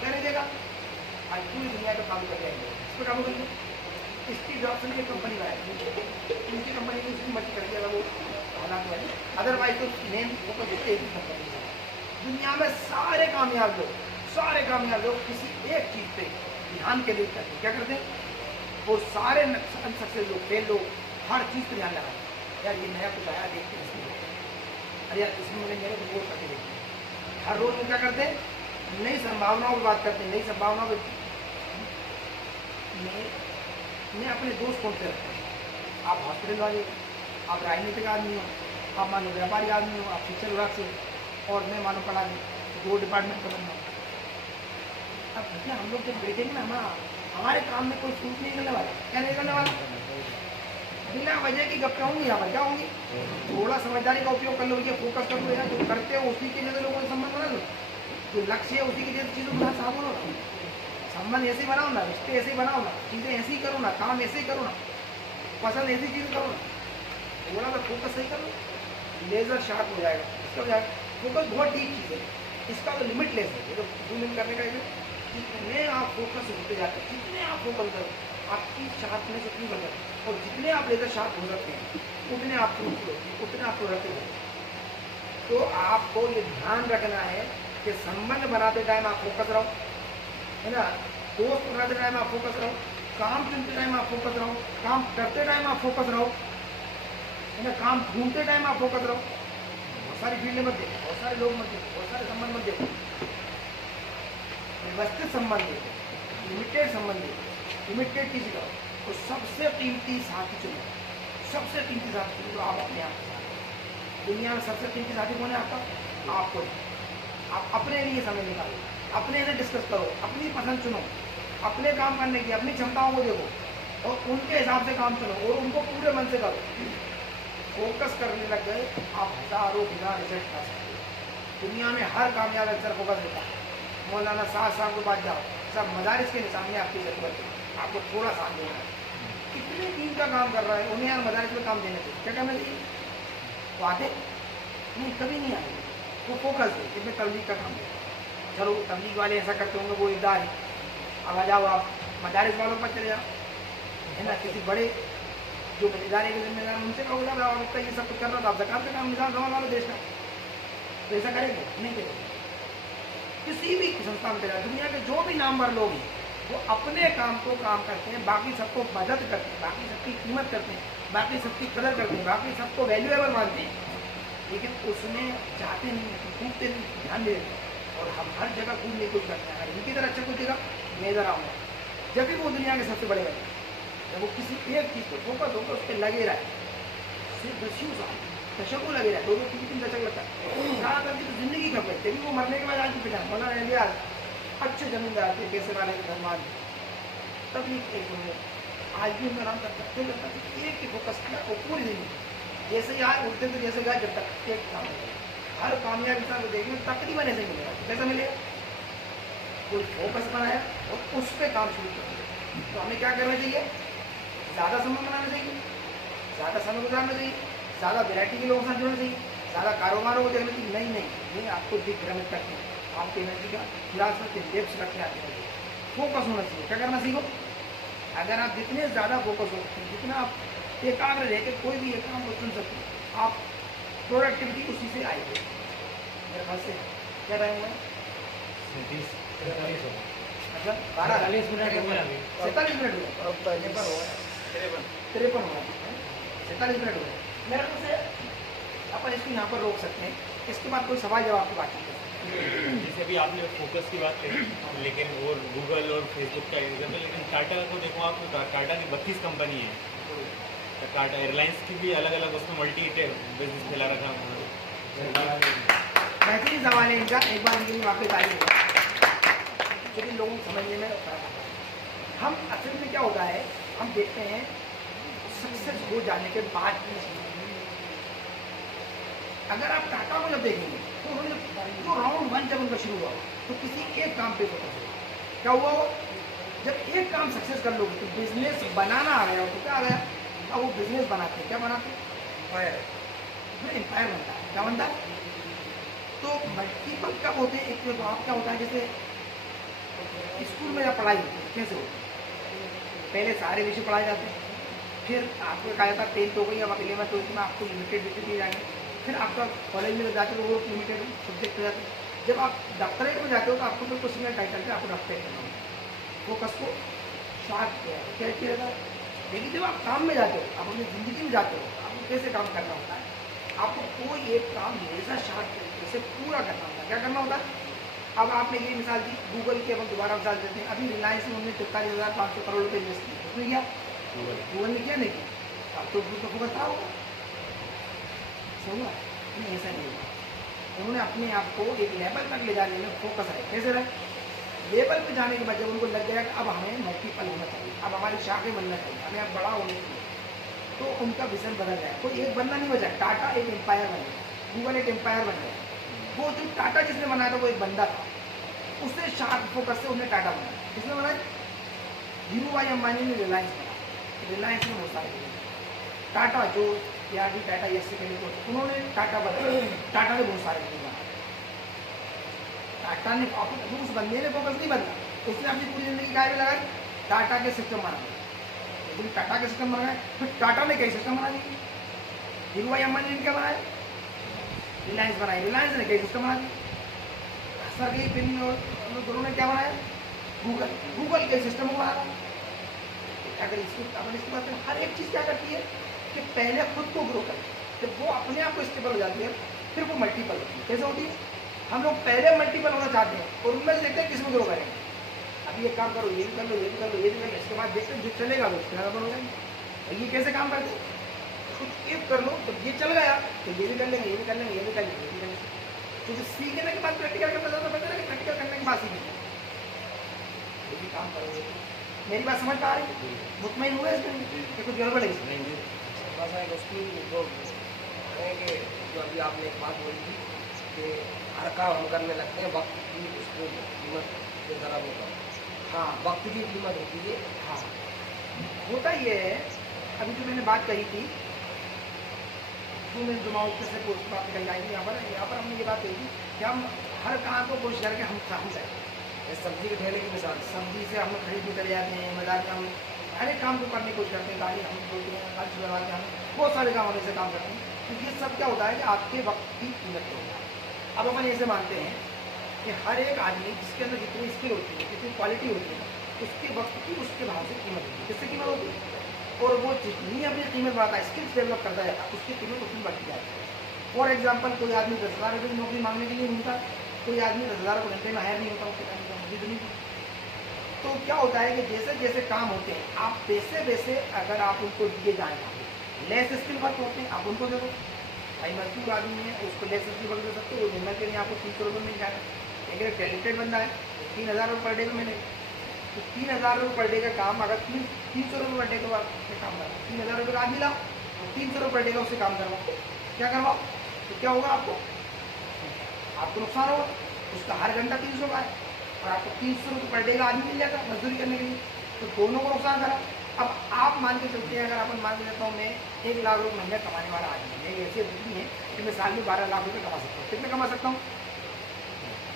क्या नहीं देखा, आज पूरी दुनिया का काम कर जाएंगे, इस पर काम करेंगे। स्टीव जॉब्स ने एक कंपनी बनाई, उनकी कंपनी ने उसकी मर्जी कर दिया वो हालात वाली, अदरवाइज तो मेन फोकस एक ही कंपनी है। दुनिया में सारे कामयाब लोग किसी एक चीज़ पे ध्यान केंद्रित करते हैं, क्या करते हैं, वो सारे अनसक्सेस लोग, फेल लोग हर चीज़ पर ध्यान लगाते हैं। यार ये नया कुछ आया देखते हैं इसमें, अरे यार इसमें मैंने मेरे को बहुत करके देखते हैं। हर रोज़ क्या करते हैं, नई संभावनाओं की बात करते हैं, नई संभावनाओं को मैं अपने दोस्त कौन से रखते हैं, आप हॉस्पिटल वाले, आप राजनीतिक आदमी हो, आप मानो व्यापारी आदमी हो, आप शिक्षा विभाग से, और मैं मानो पढ़ा दो डिपार्टमेंट का बंदा। अब भैया हम लोग जब बैठेंगे ना हमारे काम में कोई सूट नहीं करने वाला, क्या नहीं करने वाला, बिना वजह की गप्पे होंगी यहाँ पर, क्या होंगी, थोड़ा समझदारी का उपयोग कर लो भैया, फोकस कर लो यार, जो करते हो उसी के जैसे लोगों से संबंध बना लो, जो लक्ष्य है उसी की जैसे चीज़ों के साथ साथ हो, संबंध ऐसे ही बनाओ ना, रिश्ते ऐसे ही बनाओ ना, चीज़ें ऐसे ही करो ना, काम ऐसे ही करो ना, पसंद ऐसी चीज़ करो ना, थोड़ा सा फोकस सही करो, लेज़र शार्प हो जाएगा। इसका हो जाएगा फोकस, बहुत डीप चीज़ है, इसका तो लिमिटलेस है, तो जूम इन करने का जितने आप फोकस होते जाते हैं, जितने आप फोकस करो आपकी शार्पनेस उतनी बढ़ जाती है, और जितने आप लेजर शार्प हो सकते हैं उतने आप फ्रूटफुल होते हैं, उतने आप प्रोडक्टिव होते हैं। तो आपको ये ध्यान रखना है कि संबंध बनाते टाइम आप फोकस रहो, है ना, दोस्त बनाते टाइम आप फोकस रहो, काम चुनते टाइम आप फोकस रहो, काम करते टाइम आप फोकस रहो, है ना, काम ढूंढते टाइम आप फोकस रहो। बहुत सारी फील्डें मत देखो, बहुत सारे लोग मत देखो, बहुत सारे संबंध मत देखो, व्यवस्थित संबंध देखो, लिमिटेड संबंध देखो, लिमिटेड किसी का। तो सबसे कीमती साथी चुनो, सबसे कीमती साथी चुनो आप अपने आप के साथ। दुनिया में सबसे कीमती साथी कौन है आपका? आपको। आप अपने लिए समय निकालो, अपने लिए डिस्कस करो, अपनी पसंद चुनो, अपने काम करने की अपनी क्षमताओं को देखो और उनके हिसाब से काम चलो और उनको पूरे मन से करो। फोकस करने लग गए आप हजारों बिना रिजल्ट पा सकते हो। दुनिया में हर कामयाब अक्सर फोकस होता है। मौलाना साहब के पास जाओ, सब मदारिस के निशान में आपकी जरूरत है, आपको थोड़ा साथ देना है। कितने टीम का काम कर रहा है, उन्हें यार मदारिस में काम देना चाहिए, क्या करना चाहिए? वो आते नहीं, कभी नहीं आएंगे। वो फोकस है कि मैं तबलीग का काम करूँ। चलो तबलीग वाले ऐसा करते होंगे, वो इदार है, अब आ जाओ आप मदारिस वालों पर चले जाओ, है ना, किसी बड़े जो इदारे के जिम्मेदार उनसे कहो ना आपका ये सब कुछ कर रहा था, आप ज़कात का काम निजाम संभाल वाला देश का, तो ऐसा करेंगे? नहीं करेंगे। किसी भी संस्था में चले जाओ, दुनिया के जो भी नामवर लोग हैं वो अपने काम को काम करते हैं, बाकी सबको मदद करते हैं, बाकी सबकी कीमत करते हैं, बाकी सबकी कदर करते हैं, बाकी सबको वैल्यूएबल मानते हैं, लेकिन उसमें चाहते नहीं, कूदते नहीं, ध्यान दे देते। और हम हर जगह कूदने की कोशिश करते हैं, अगर इनकी तरह अच्छा कूदेगा मैं इधर आऊँगा, जब भी वो दुनिया के सबसे बड़े बने। जब वो किसी एक चीज़ पर फोकस होकर उस पर लगे रहे, सिर्फ 10 साल दशक को लगे रहे, 2-2 3-3 दशक लगता है, ज़्यादातर की तो जिंदगी कब है, तभी वो मरने के बाद आज की पिटा बोला यार अच्छे जमींदार थे, पैसे वाले के धनवान, तभी एक उन्होंने आज भी उनका नाम करते एक ही फोकस किया वो पूरी जिंदगी, जैसे ही आए उठते थे जैसे गए, जब तक एक काम हो गया। हर कामयाब इंसान को देखिए तकरीबन ऐसे मिलेगा, कैसा मिलेगा? कोई फोकस बनाया और उस पर काम शुरू कर दिया। तो हमें क्या करना चाहिए? ज़्यादा समय बनाना चाहिए, ज़्यादा समय गुजारना चाहिए, ज़्यादा वैरायटी के लोगों के साथ जुड़ना चाहिए, ज़्यादा कारोबारों को देखना चाहिए। नहीं, ये आपको दिग्भ्रमित करते हैं, आपकी एनर्जी का फिलहाल सबके लेप्स रखने आते हैं। फोकस होना चाहिए, क्या करना सीखो। अगर आप जितने ज़्यादा फोकस हो, जितना आप एकाग्र रह के कोई भी एक काम को चुन सकते हैं, आप प्रोडक्टिविटी उसी से आएगी। मेरे ख्याल से क्या टाइम हुआ? 37 अच्छा 40 मिनट हो गए, 47 मिनट हुए, 53 हो गया, 47 मिनट हुए। मेरे ख्याल से अपन इसको यहाँ पर रोक सकते हैं, इसके बाद कोई सवाल जवाब की बात नहीं कर सकते। जैसे भी आपने फोकस की बात कही, लेकिन वो गूगल और फेसबुक का एग्जाम्पल, लेकिन टाटा को देखो आप, टाटा की 32 कंपनी है, तो टाटा एयरलाइंस की भी अलग अलग उसमें मल्टी बिजनेस फैला रखा है। बेहतरीन सवाल है इनका, एक बार इनके लिए वापस आइए, लेकिन लोगों को समझने में फर्क आता है। हम असल में क्या होता है, हम देखते हैं सक्सेस हो जाने के बाद भी, अगर आप टाटा को जब देखेंगे तो उन्होंने जो राउंड 1 जब उनका शुरू हुआ तो किसी एक काम पे फोकस हुआ, क्या हुआ वो? जब एक काम सक्सेस कर लोगे तो बिजनेस बनाना आ गया, तो क्या आ गया? अब वो बिजनेस बनाते हैं, क्या बनाते हैं? एम्पायर बनता है, क्या बनता है? तो मल्टीपल कब होते हैं? एक तो आप क्या होता है, जैसे स्कूल में जब पढ़ाई होती है कैसे होती है? पहले सारे विषय पढ़ाए जाते हैं, फिर आपको कहा जाता है 10th हो गई, अब 11th 12th में आपको लिमिटेड विषय दिए जाएंगे, फिर आपका कॉलेज में जाते हो वो लिमिटेड सब्जेक्ट हो जाते हैं। जब आप डॉक्टरेट में जाते हो तो आपको फिर कुछ सिंगल टाइटल पे आपको डॉक्टरेट करना होता है, फोकस को शार्प किया रहता है। लेकिन जब आप काम में जाते हो, आप अपनी ज़िंदगी में जाते हो, आपको कैसे काम करना होता है? आपको कोई एक काम हमेशा शार्प तरीके से पूरा करना होता है। क्या करना होता है? अब आपने ये मिसाल दी गूगल की, अपन दोबारा मिसाल देते हैं। अभी रिलायंस में उन्होंने 43,500 करोड़ रुपये इन्वेस्ट किए, उसने किया, गूगल ने किया, नहीं किया? अब तो उसका फोकस था होगा, सही हुआ नहीं? ऐसा नहीं हुआ। उन्होंने अपने आप को एक लेवल तक ले जाने में फोकस रहे। कैसे रहे? लेवल पे जाने के बाद जब उनको लग गया कि अब हमें मल्टीपल होना चाहिए, अब हमारी शाखें बनना चाहिए, हमें अब बड़ा होना चाहिए, तो उनका विजन बदल गया। कोई एक बनना नहीं बचा, टाटा एक एम्पायर बन गया, गूगल एक एम्पायर बन गया। वो जो टाटा जिसने बनाया था वो एक बंदा था, उससे शार्प फोकस से उन्हें टाटा बनाया। किसने बनाया? धीरू भाई अंबानी ने रिलायंस बनाया। रिलायंस में बहुत सारे टाटा जो या भी टाटा यस से पहले तो उन्होंने टाटा बनाया, टाटा ने बहुत सारे बनाया। टाटा ने उस बंदे ने फोकस नहीं बदला, उसने अपनी पूरी जिंदगी काय में लगाई, टाटा के सिस्टम बना। लेकिन टाटा का सिस्टम बना है, फिर टाटा ने कई सिस्टम बना दिए। धीरू भाई अम्बानी ने क्या बनाया? रिलायंस बनाई, रिलायंस ने कई सिस्टम बना दिए। सर्गेई ब्रिन और दोनों ने क्या बनाया? गूगल, गूगल के सिस्टम को बनाया। अगर इसकी बात करें, हर एक चीज़ क्या करती है कि पहले खुद को ग्रो करे, जब वो अपने आप को स्टेबल हो जाती है फिर वो मल्टीपल होती है। कैसे होती है? हम लोग पहले मल्टीपल होना चाहते हैं और उनमें से देखते हैं किसमें ग्रो करेंगे। अभी ये काम करो, ये भी कर लो, ये भी कर लो, ये भी कर लो, इसके बाद देखते हैं जो चलेगा वो उसके बन हो जाएंगे। ये कैसे काम करते हैं? कुछ एक कर लो तो ये चल गया तो ये भी कर लेंगे, ये भी कर लेंगे, ये भी कर लेंगे, ये भी कर लेंगे। तो जो सीखने के बाद प्रैक्टिकल करना ज़्यादा बेहतर है, प्रैक्टिकल करने के बाद सीखेंगे। ये भी काम करोगे। मेरी बात समझ पा रही है? मुतमईन हुए इसमें कि कुछ गड़बड़ है इसमें? बस है उसकी वो है कि जो अभी आपने एक बात बोली थी कि हर काम हम करने लगते हैं, वक्त की उसको कीमत के तरह होगा। हाँ, वक्त की कीमत होती है। हाँ, होता ये है। अभी जो मैंने बात कही थी, जो मेरे दिमाग से कोशिश बात निकल जाएगी यहाँ पर हमने ये बात कही थी कि हम हर काम को कोशिश करके हम जाए। सब्जी के ठेले की मिसाल, सब्जी से हम खरीदने चले जाते हैं, बाजार में हम हर एक काम को करने की कोशिश करते हैं, गाड़ी हम बोलते हैं, गाड़ी चलाते हैं, हम बहुत सारे काम हम ऐसे काम करते हैं। तो ये सब क्या होता है कि आपके वक्त की कीमत होता है। अब अपन ऐसे मानते हैं कि हर एक आदमी जिसके अंदर जितनी स्किल होती है, जितनी क्वालिटी होती है, उसके वक्त की उसके भाव से कीमत होती है। किससे कीमत होती है? और वो जितनी अपनी कीमत बढ़ाता है, स्किल्स डेवलप करता जाता है, उसकी कीमत उतनी बढ़ती जाती है। फॉर एग्जाम्पल, कोई आदमी 10,000 रुपये की नौकरी मांगने के लिए मिलता, कोई आदमी 10,000 रुपये घंटे में हायर नहीं होता, उसके काम मजदूरी नहीं। तो क्या होता है कि जैसे जैसे काम होते हैं, आप वैसे वैसे अगर आप उनको दिए जाएंगे, लेस स्किल वर्क होते हैं, आप उनको दे दो। भाई मजदूर आदमी है, उसको लेस स्किल वर्क दे सकते हो, मेहनत के लिए आपको 300 रुपये मिल जाएगा। लेकिन एक टैलेंटेड बंदा है, 3,000 रुपये पर डे में मिलेगा। तो 3,000 रुपये पर डे का काम अगर 300 रुपये पर डे का काम करा, 3,000 रुपये का आदमी लाओ, 300 रुपये पर डे का उससे काम करवाओ, क्या करवाओ? तो क्या होगा? आपको नुकसान होगा। उसका हर घंटा 300 का है और आपको 300 रुपये पर डे का आदमी मिल जाएगा मजदूरी करने के लिए, तो दोनों को नुकसान करा। अब आप मान के चलते हैं, अगर अपन मान के चलता हूँ मैं 1 लाख रुपये महीने कमाने वाला आदमी, मेरी ऐसी स्थिति है कि मैं साल में 12 लाख रुपये कमा सकता हूँ। कितने कमा सकता हूँ?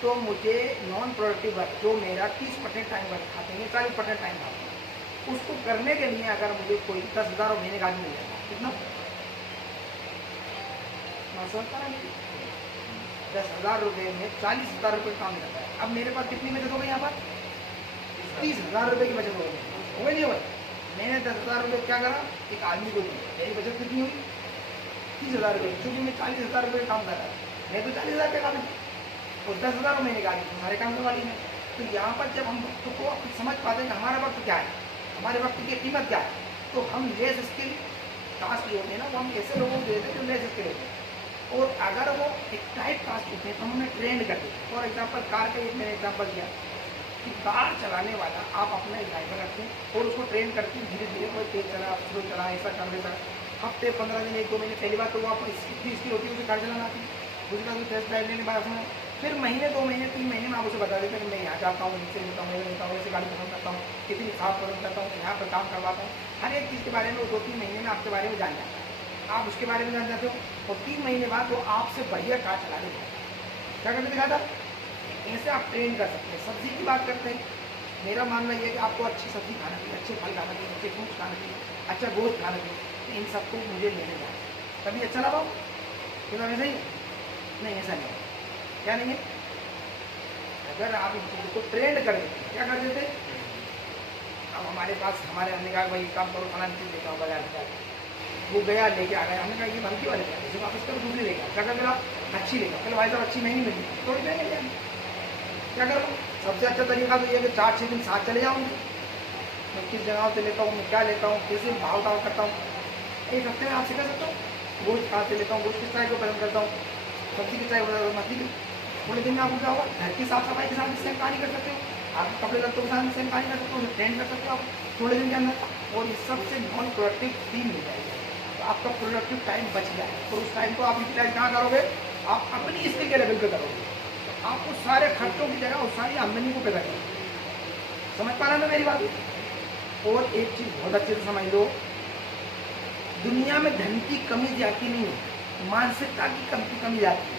तो मुझे नॉन प्रोडक्टिव वर्क जो मेरा 30% टाइम वर्क खाते हैं, 40% टाइम खाते हैं, उसको करने के लिए अगर मुझे कोई 10,000 रुपये महीने का आदमी मिल जाएगा, कितना? मैं समझता ना, 10,000 रुपये में 40,000 रुपये काम मिलता है। अब मेरे पास कितनी बचत हो गई? यहाँ पर 30,000 रुपये की बचत हो गई। हो गई नहीं हो गई? मैंने 10,000 रुपये क्या करा? एक आदमी को दी, मेरी बचत कितनी हुई? 30,000 रुपये। क्योंकि मैं 40,000 रुपये का काम कर रहा था, मैं तो 40,000 रुपये काम और 10,000 महीने का आदमी हमारे काम करवा ली है। तो यहाँ पर जब हम वक्त को समझ पाते हैं कि हमारा वक्त क्या है, हमारे वक्त की कीमत क्या है, तो हम लेस स्किल टास्क जो होते हैं ना, वो हम ऐसे लोगों को देते हैं जो लेस स्किल होते हैं। और अगर वो एक टाइप टास्क होते हैं तो हम उन्हें ट्रेंड करते हैं। फॉर एग्जाम्पल, कार का एक मैंने एग्जाम्पल दिया कि कार चलाने वाला आप अपना ड्राइवर रखते हैं और उसको ट्रेन करते हैं, धीरे धीरे कोई तेज चला, स्लो चला, ऐसा कर देता है। हफ्ते 15 दिन, 1-2 महीने, पहली बात तो वो आपको इतनी स्किल होती है उसे कार चलाना आती है। दूसरी बात, टेस्ट ड्राइव लेने बाद उसमें फिर महीने, 2 महीने, 3 महीने में आप उसे बता देते हैं कि मैं यहाँ जाता हूँ, नीचे लेता हूँ, लेता हूँ, ऐसे गाड़ी पसंद करता हूँ, कितनी साफ पसंद करता हूँ, यहाँ पर काम करवाता हूँ। हर एक चीज़ के बारे में वो 2-3 महीने में आपके बारे में जान जाता है, आप उसके बारे में जान जाते हो और 3 महीने बाद वो आपसे बढ़िया कार चलाने लगता है। क्या करके दिखाता? ऐसे आप ट्रेन कर सकते हैं। सब्जी की बात करते हैं, मेरा मानना ये है कि आपको अच्छी सब्जी खाना चाहिए, अच्छे फल खाना चाहिए, अच्छे फ्रूट्स खाना चाहिए, अच्छा गोश्त खाना चाहिए। इन सबको मुझे लेने जाए, तभी अच्छा लगा तो ऐसा ही नहीं, ऐसा नहीं है। क्या नहीं है? अगर आप इन चीज़ों को ट्रेंड कर देते, क्या कर देते? अब हमारे पास हमारे हमने कहा भाई काम करो, फलानी चीज़ लेता हूँ बाजार से, वो गया लेके आ गया, हमने कहा ये भलती वाले क्या, जैसे वापस करो दूसरी लेगा, क्या कर मेरा अच्छी लेगा, चलो भाई साहब अच्छी महंगी मिली, थोड़ी महंगी ले, क्या करो? सबसे अच्छा तरीका तो ये है कि 4-6 दिन साथ चले जाऊँगी, मैं किस जगह से लेता हूँ, मैं क्या लेता हूँ, कैसे भाव ताव करता हूँ, एक हफ्ते में आप सिखा सकता हूँ। गोश्त कहाँ से लेता हूँ, गोश्त किस टाइप को पसंद करता हूँ, सब्जी किस टाइप मछली की। थोड़े दिन में आपको क्या होगा? घर की साफ सफाई के साथ भी सेम कहानी कर सकते हो, आप कपड़े लत्तों के साथ भी सेम कहानी कर सकते हो, ट्रेंड कर सकते हो आप थोड़े दिन के अंदर, और इस सबसे नॉन प्रोडक्टिव फील मिल जाएगी, तो आपका प्रोडक्टिव टाइम बच जाए। और उस टाइम को आप यूटिलाइज कहाँ करोगे? आप अपनी स्किल के लेवल पे करोगे, आपको सारे खर्चों की जगह उस सारी आमदनी को पैदा करोगे। समझ पा रहे ना मेरी बात? और एक चीज़ बहुत अच्छे से समझ लो, दुनिया में धन की कमी जाती नहीं है, मानसिकता की कमी जाती है।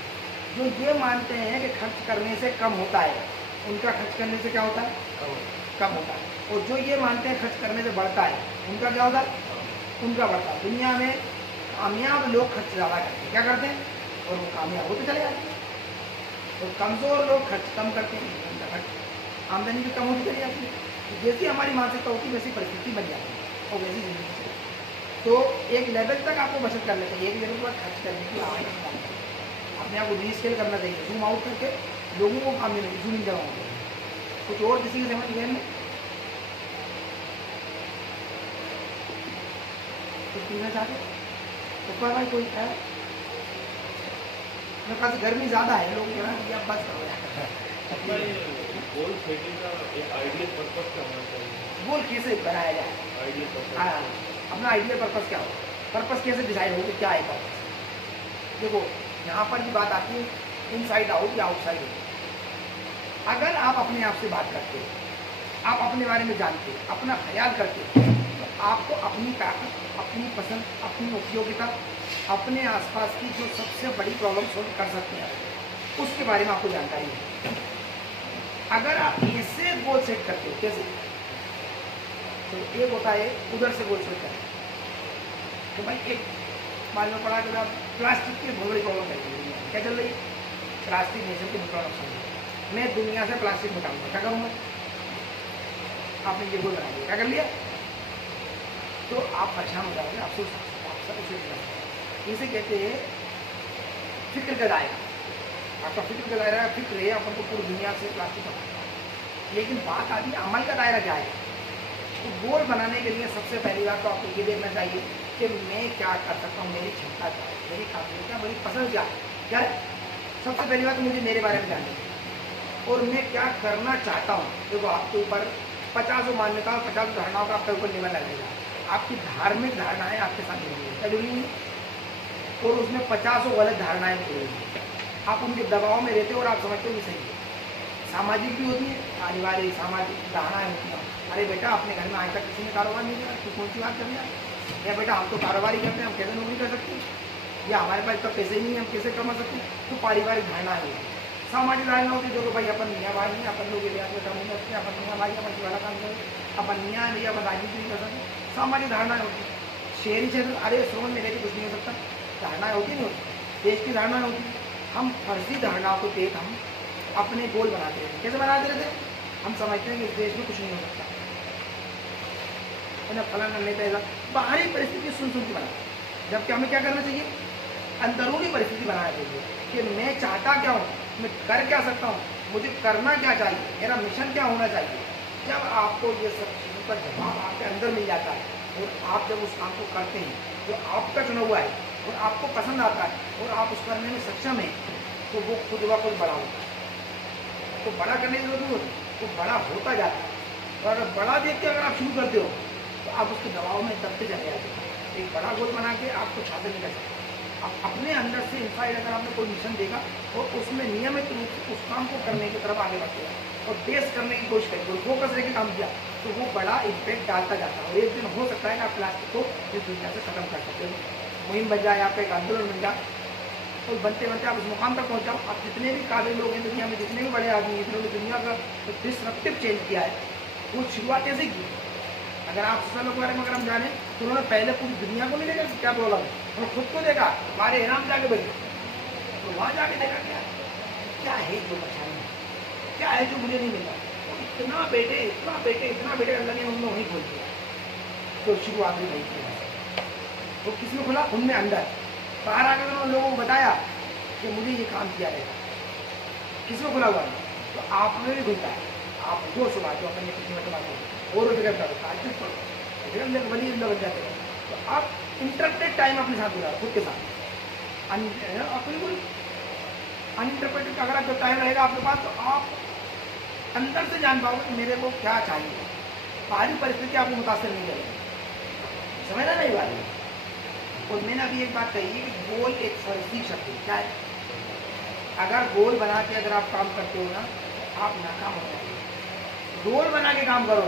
जो ये मानते हैं कि खर्च करने से कम होता है, उनका खर्च करने से क्या होता है? कम होता है। और जो ये मानते हैं खर्च करने से बढ़ता है, उनका क्या होता है? उनका बढ़ता है। दुनिया में कामयाब लोग खर्च ज़्यादा करते हैं, क्या करते हैं? और वो कामयाब होते चले जाते हैं। तो कमज़ोर लोग खर्च कम करते हैं, उनका खर्च आमदनी भी कम होती चली जाती है। तो जैसी हमारी मानसिकता होती है वैसी परिस्थिति बन जाती है और वैसी जिंदगी चलती है। तो एक लेवल तक आपको बचत करना चाहिए, एक लेवल पर खर्च करने की आवश्यकता है। अपने आप को रीस्केल करना चाहिए, जूम आउट करके लोगों को काम मिलेगी, जूम इन करवाओगे। कुछ और किसी की समझ में कुछ पीना चाहते ऊपर भाई कोई है? मेरे पास गर्मी ज़्यादा है, लोग कह रहे हैं अब बस करो यार। अपना ये गोल सेटिंग का एक आइडियल पर्पस क्या होना चाहिए? गोल कैसे बनाया जाए? आइडियल पर्पस हाँ, अपना आइडियल पर्पस क्या हो? पर्पस कैसे डिसाइड हो कि क्या है पर्पस? देखो यहाँ पर भी बात आती है इनसाइड आउट या आउटसाइड आउट। अगर आप अपने आप से बात करते हो, आप अपने बारे में जानते हो, अपना ख्याल करते हो, तो आपको अपनी ताकत, अपनी पसंद, अपनी उपयोगिता, अपने आसपास की जो सबसे बड़ी प्रॉब्लम सोल्व कर सकते हैं उसके बारे में आपको जानकारी है। अगर आप ऐसे गोल सेट करते हो, कैसे? तो एक होता है उधर से गोल सेट करते तो भाई एक मान लो पड़ा कि आप प्लास्टिक की बहुत बड़ी प्रॉब्लम है दुनिया में। क्या चल रही है? प्लास्टिक नेचर की बहुत नुकसान है। मैं दुनिया से प्लास्टिक निकालूंगा, क्या करूँगा? आपने ये गोल बना दिया, क्या कर लिया? तो आप परेशान हो जाओगे, अफसोस इसे कहते हैं फिक्र का दायरा। आपका फिक्र का दायरा फिक्र है अपन को पूरी दुनिया से प्लास्टिक हटाना। लेकिन बात आती है अमल का दायरा क्या है? तो गोल बनाने के लिए सबसे पहली बात तो आपको ये देखना चाहिए कि मैं क्या कर सकता हूँ, मेरी क्षमता क्या है, मेरी काबिलियत क्या, मेरी पसंद क्या है। क्या है? सबसे पहली बात मुझे मेरे बारे में जानना है और मैं क्या करना चाहता हूँ। देखो आपके ऊपर 50 मान्यताओं 50 धारणाओं का आपके ऊपर नियमन लगेगा। आपकी धार्मिक धारणाएं आपके साथ जुड़ी हुई है, जुड़ी हुई है और उसमें 50 गलत धारणाएं जुड़ी हुई है। आप उनके दबाव में रहते हो और आप समझते हो कि सही है। सामाजिक भी होती है, पारिवारिक सामाजिक धारणाएं होती हैं। अरे बेटा अपने घर में आज तक किसी ने कारोबार नहीं किया, तो कौन सी बात करनी है? या बेटा हम तो कारोबार ही करते हैं, हम कैसे नौकरी कर सकते हैं? या हमारे पास तो पैसे ही नहीं है, हम कैसे कमा सकते हैं? तो पारिवारिक धारणाएं होती है। सामाजिक धारणा होती है जो भाई अपन मियाँ भाई हैं, अपन लोग एरिया में काम नहीं करते, अपन मियाँ भाई अपन वाला काम करें, अपन मियाँ नहीं, अपन राजनीति नहीं कर सकते। सामाजिक धारणाएं होती है। शहरी क्षेत्र अरे श्रवण में रहकर कुछ नहीं हो सकता, धारणाएं होती नहीं होती। देश की धारणाएं होती है। हम फर्जी धारणाओं को देख हम अपने गोल बनाते रहते। कैसे बनाते रहते? हम समझते हैं कि इस देश में कुछ नहीं हो सकता, फलाना नेता ऐसा बाहरी परिस्थिति सुन के बनाते। जबकि हमें क्या करना चाहिए? अंदरूनी परिस्थिति बनाना चाहिए कि मैं चाहता क्या हूँ, मैं कर क्या सकता हूँ, मुझे करना क्या चाहिए, मेरा मिशन क्या होना चाहिए। जब आपको ये सब चीज़ों का जवाब आपके अंदर मिल जाता है और आप जब उस काम को करते हैं जो आपका चुना हुआ है और आपको पसंद आता है और आप उस करने में सक्षम हैं, तो वो खुद ब खुद बड़ा होता है। तो बड़ा करने की जरूरत नहीं होती, वो बड़ा होता जाता है। और अगर बड़ा देख के अगर आप शुरू करते हो तो आप उसके दबाव में दबते चले जाते हो। एक बड़ा गोल बना के आप कुछ हासिल नहीं कर सकते। आप अपने अंदर से इनसाइड अगर आपने कोई मिशन देखा और उसमें नियमित रूप से उस काम को करने की तरफ आगे बढ़ते हैं और बेस करने की कोशिश करें, कोई फोकस लेके काम किया तो वो बड़ा इम्पैक्ट डालता जाता है। और एक दिन हो सकता है कि आप प्लास्टिक को इस दुनिया से खत्म कर सकते हो, मुहिम बन जाए, आपका एक आंदोलन बन जाए और बनते बनते आप उस मुकाम तक पहुँच जाओ। आप जितने भी काबिल लोग हैं दुनिया में, जितने भी बड़े आदमी हैं जिन्होंने दुनिया का डिसरप्टिव चेंज किया है, वो शुरुआत ऐसे की। अगर आप सोशल के बारे में अगर हम जाने तो उन्होंने पहले पूरी दुनिया को नहीं देखा क्या प्रॉब्लम है, उन्होंने खुद को देखा, हमारे इनाम जाके बैठे तो वहाँ जाके देखा क्या है जो परेशानी है, क्या है जो मुझे नहीं मिला। तो इतना बेटे अल्लाह ने उन्होंने वहीं खोल दिया। तो शुरुआत में वही किया। तो किसमें खुला? उनमें अंदर। बाहर आकर उन्होंने लोगों को बताया कि मुझे ये काम किया रहेगा। किसमें खुला हुआ है? तो आप में भी खुलता है। आप जो सुबह जो अपने किसी मतलब और जगह बन जाते हैं। तो आप इंटरप्रेटेड टाइम अपने साथ गुजारो, खुद के साथ। बिल्कुल अनइंटरप्रेटेड अगर आपका टाइम रहेगा आपके पास तो आप अंदर से जान पाओगे कि मेरे को क्या चाहिए। बाहरी परिस्थिति आपको मुतासर नहीं करेगी, समझना नहीं बात। और मैंने अभी एक बात कही है कि गोल एक फर्जी शब्द है। क्या है? अगर गोल बना के अगर आप काम करते हो ना तो आप नाकाम हो जाएंगे। गोल बना के काम करो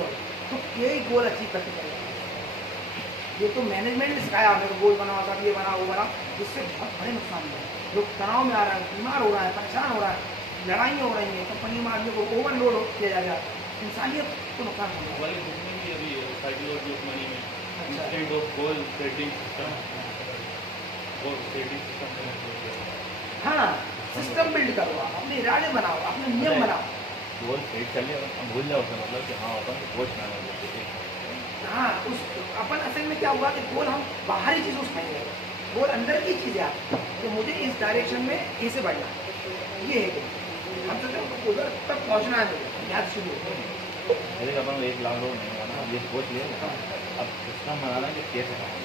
तो कई गोल अचीव करते चले जाएंगे। ये तो मैनेजमेंट ने सिखाया मेरे को, गोल बनाओ, सब ये बनाओ वो बनाओ, जिससे बहुत बड़े नुकसान है। लोग तनाव में आ रहा है, बीमार हो रहा है, परेशान हो रहा है, लड़ाइयाँ हो रही हैं, कंपनी में आदमी को ओवरलोड किया जा रहा है, इंसानियत आपको नुकसान होगा। वाले बुक में भी अभी साइकोलॉजी ऑफ मनी में अच्छा। Instant of goal setting system, goal setting system हाँ, सिस्टम बिल्ड करो, आप अपने इरादे बनाओ, अपने नियम बनाओ। गोल सेट कर लिया, हम भूल जाओ उसका मतलब कि हाँ अपन कोच ना हो। हाँ, उस अपन असल में क्या हुआ कि गोल हम बाहरी चीज़ों से पाएंगे, गोल अंदर की चीज़ें आती तो मुझे इस डायरेक्शन में ऐसे बढ़ना है, ये है गोल। हम सोचते हैं उधर तक पहुँचना है मुझे, यहाँ से शुरू होता है। जैसे कि अपन 1 लाख लोग नहीं बनाना, अब ये सोच लिया अब सिस्टम बनाना कि कैसे बनाना।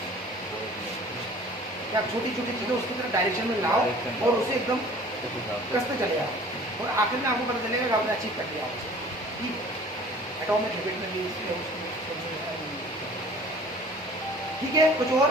कि आप छोटी छोटी चीज़ें उसकी तरफ डायरेक्शन में लाओ और उसे एकदम कसते चले जाओ और आखिर में आपको पता चलेगा कि आपने अचीव कर लिया उसे। ठीक है, एटॉमिक हैबिट में भी इसमें उसमें ठीक है। कुछ और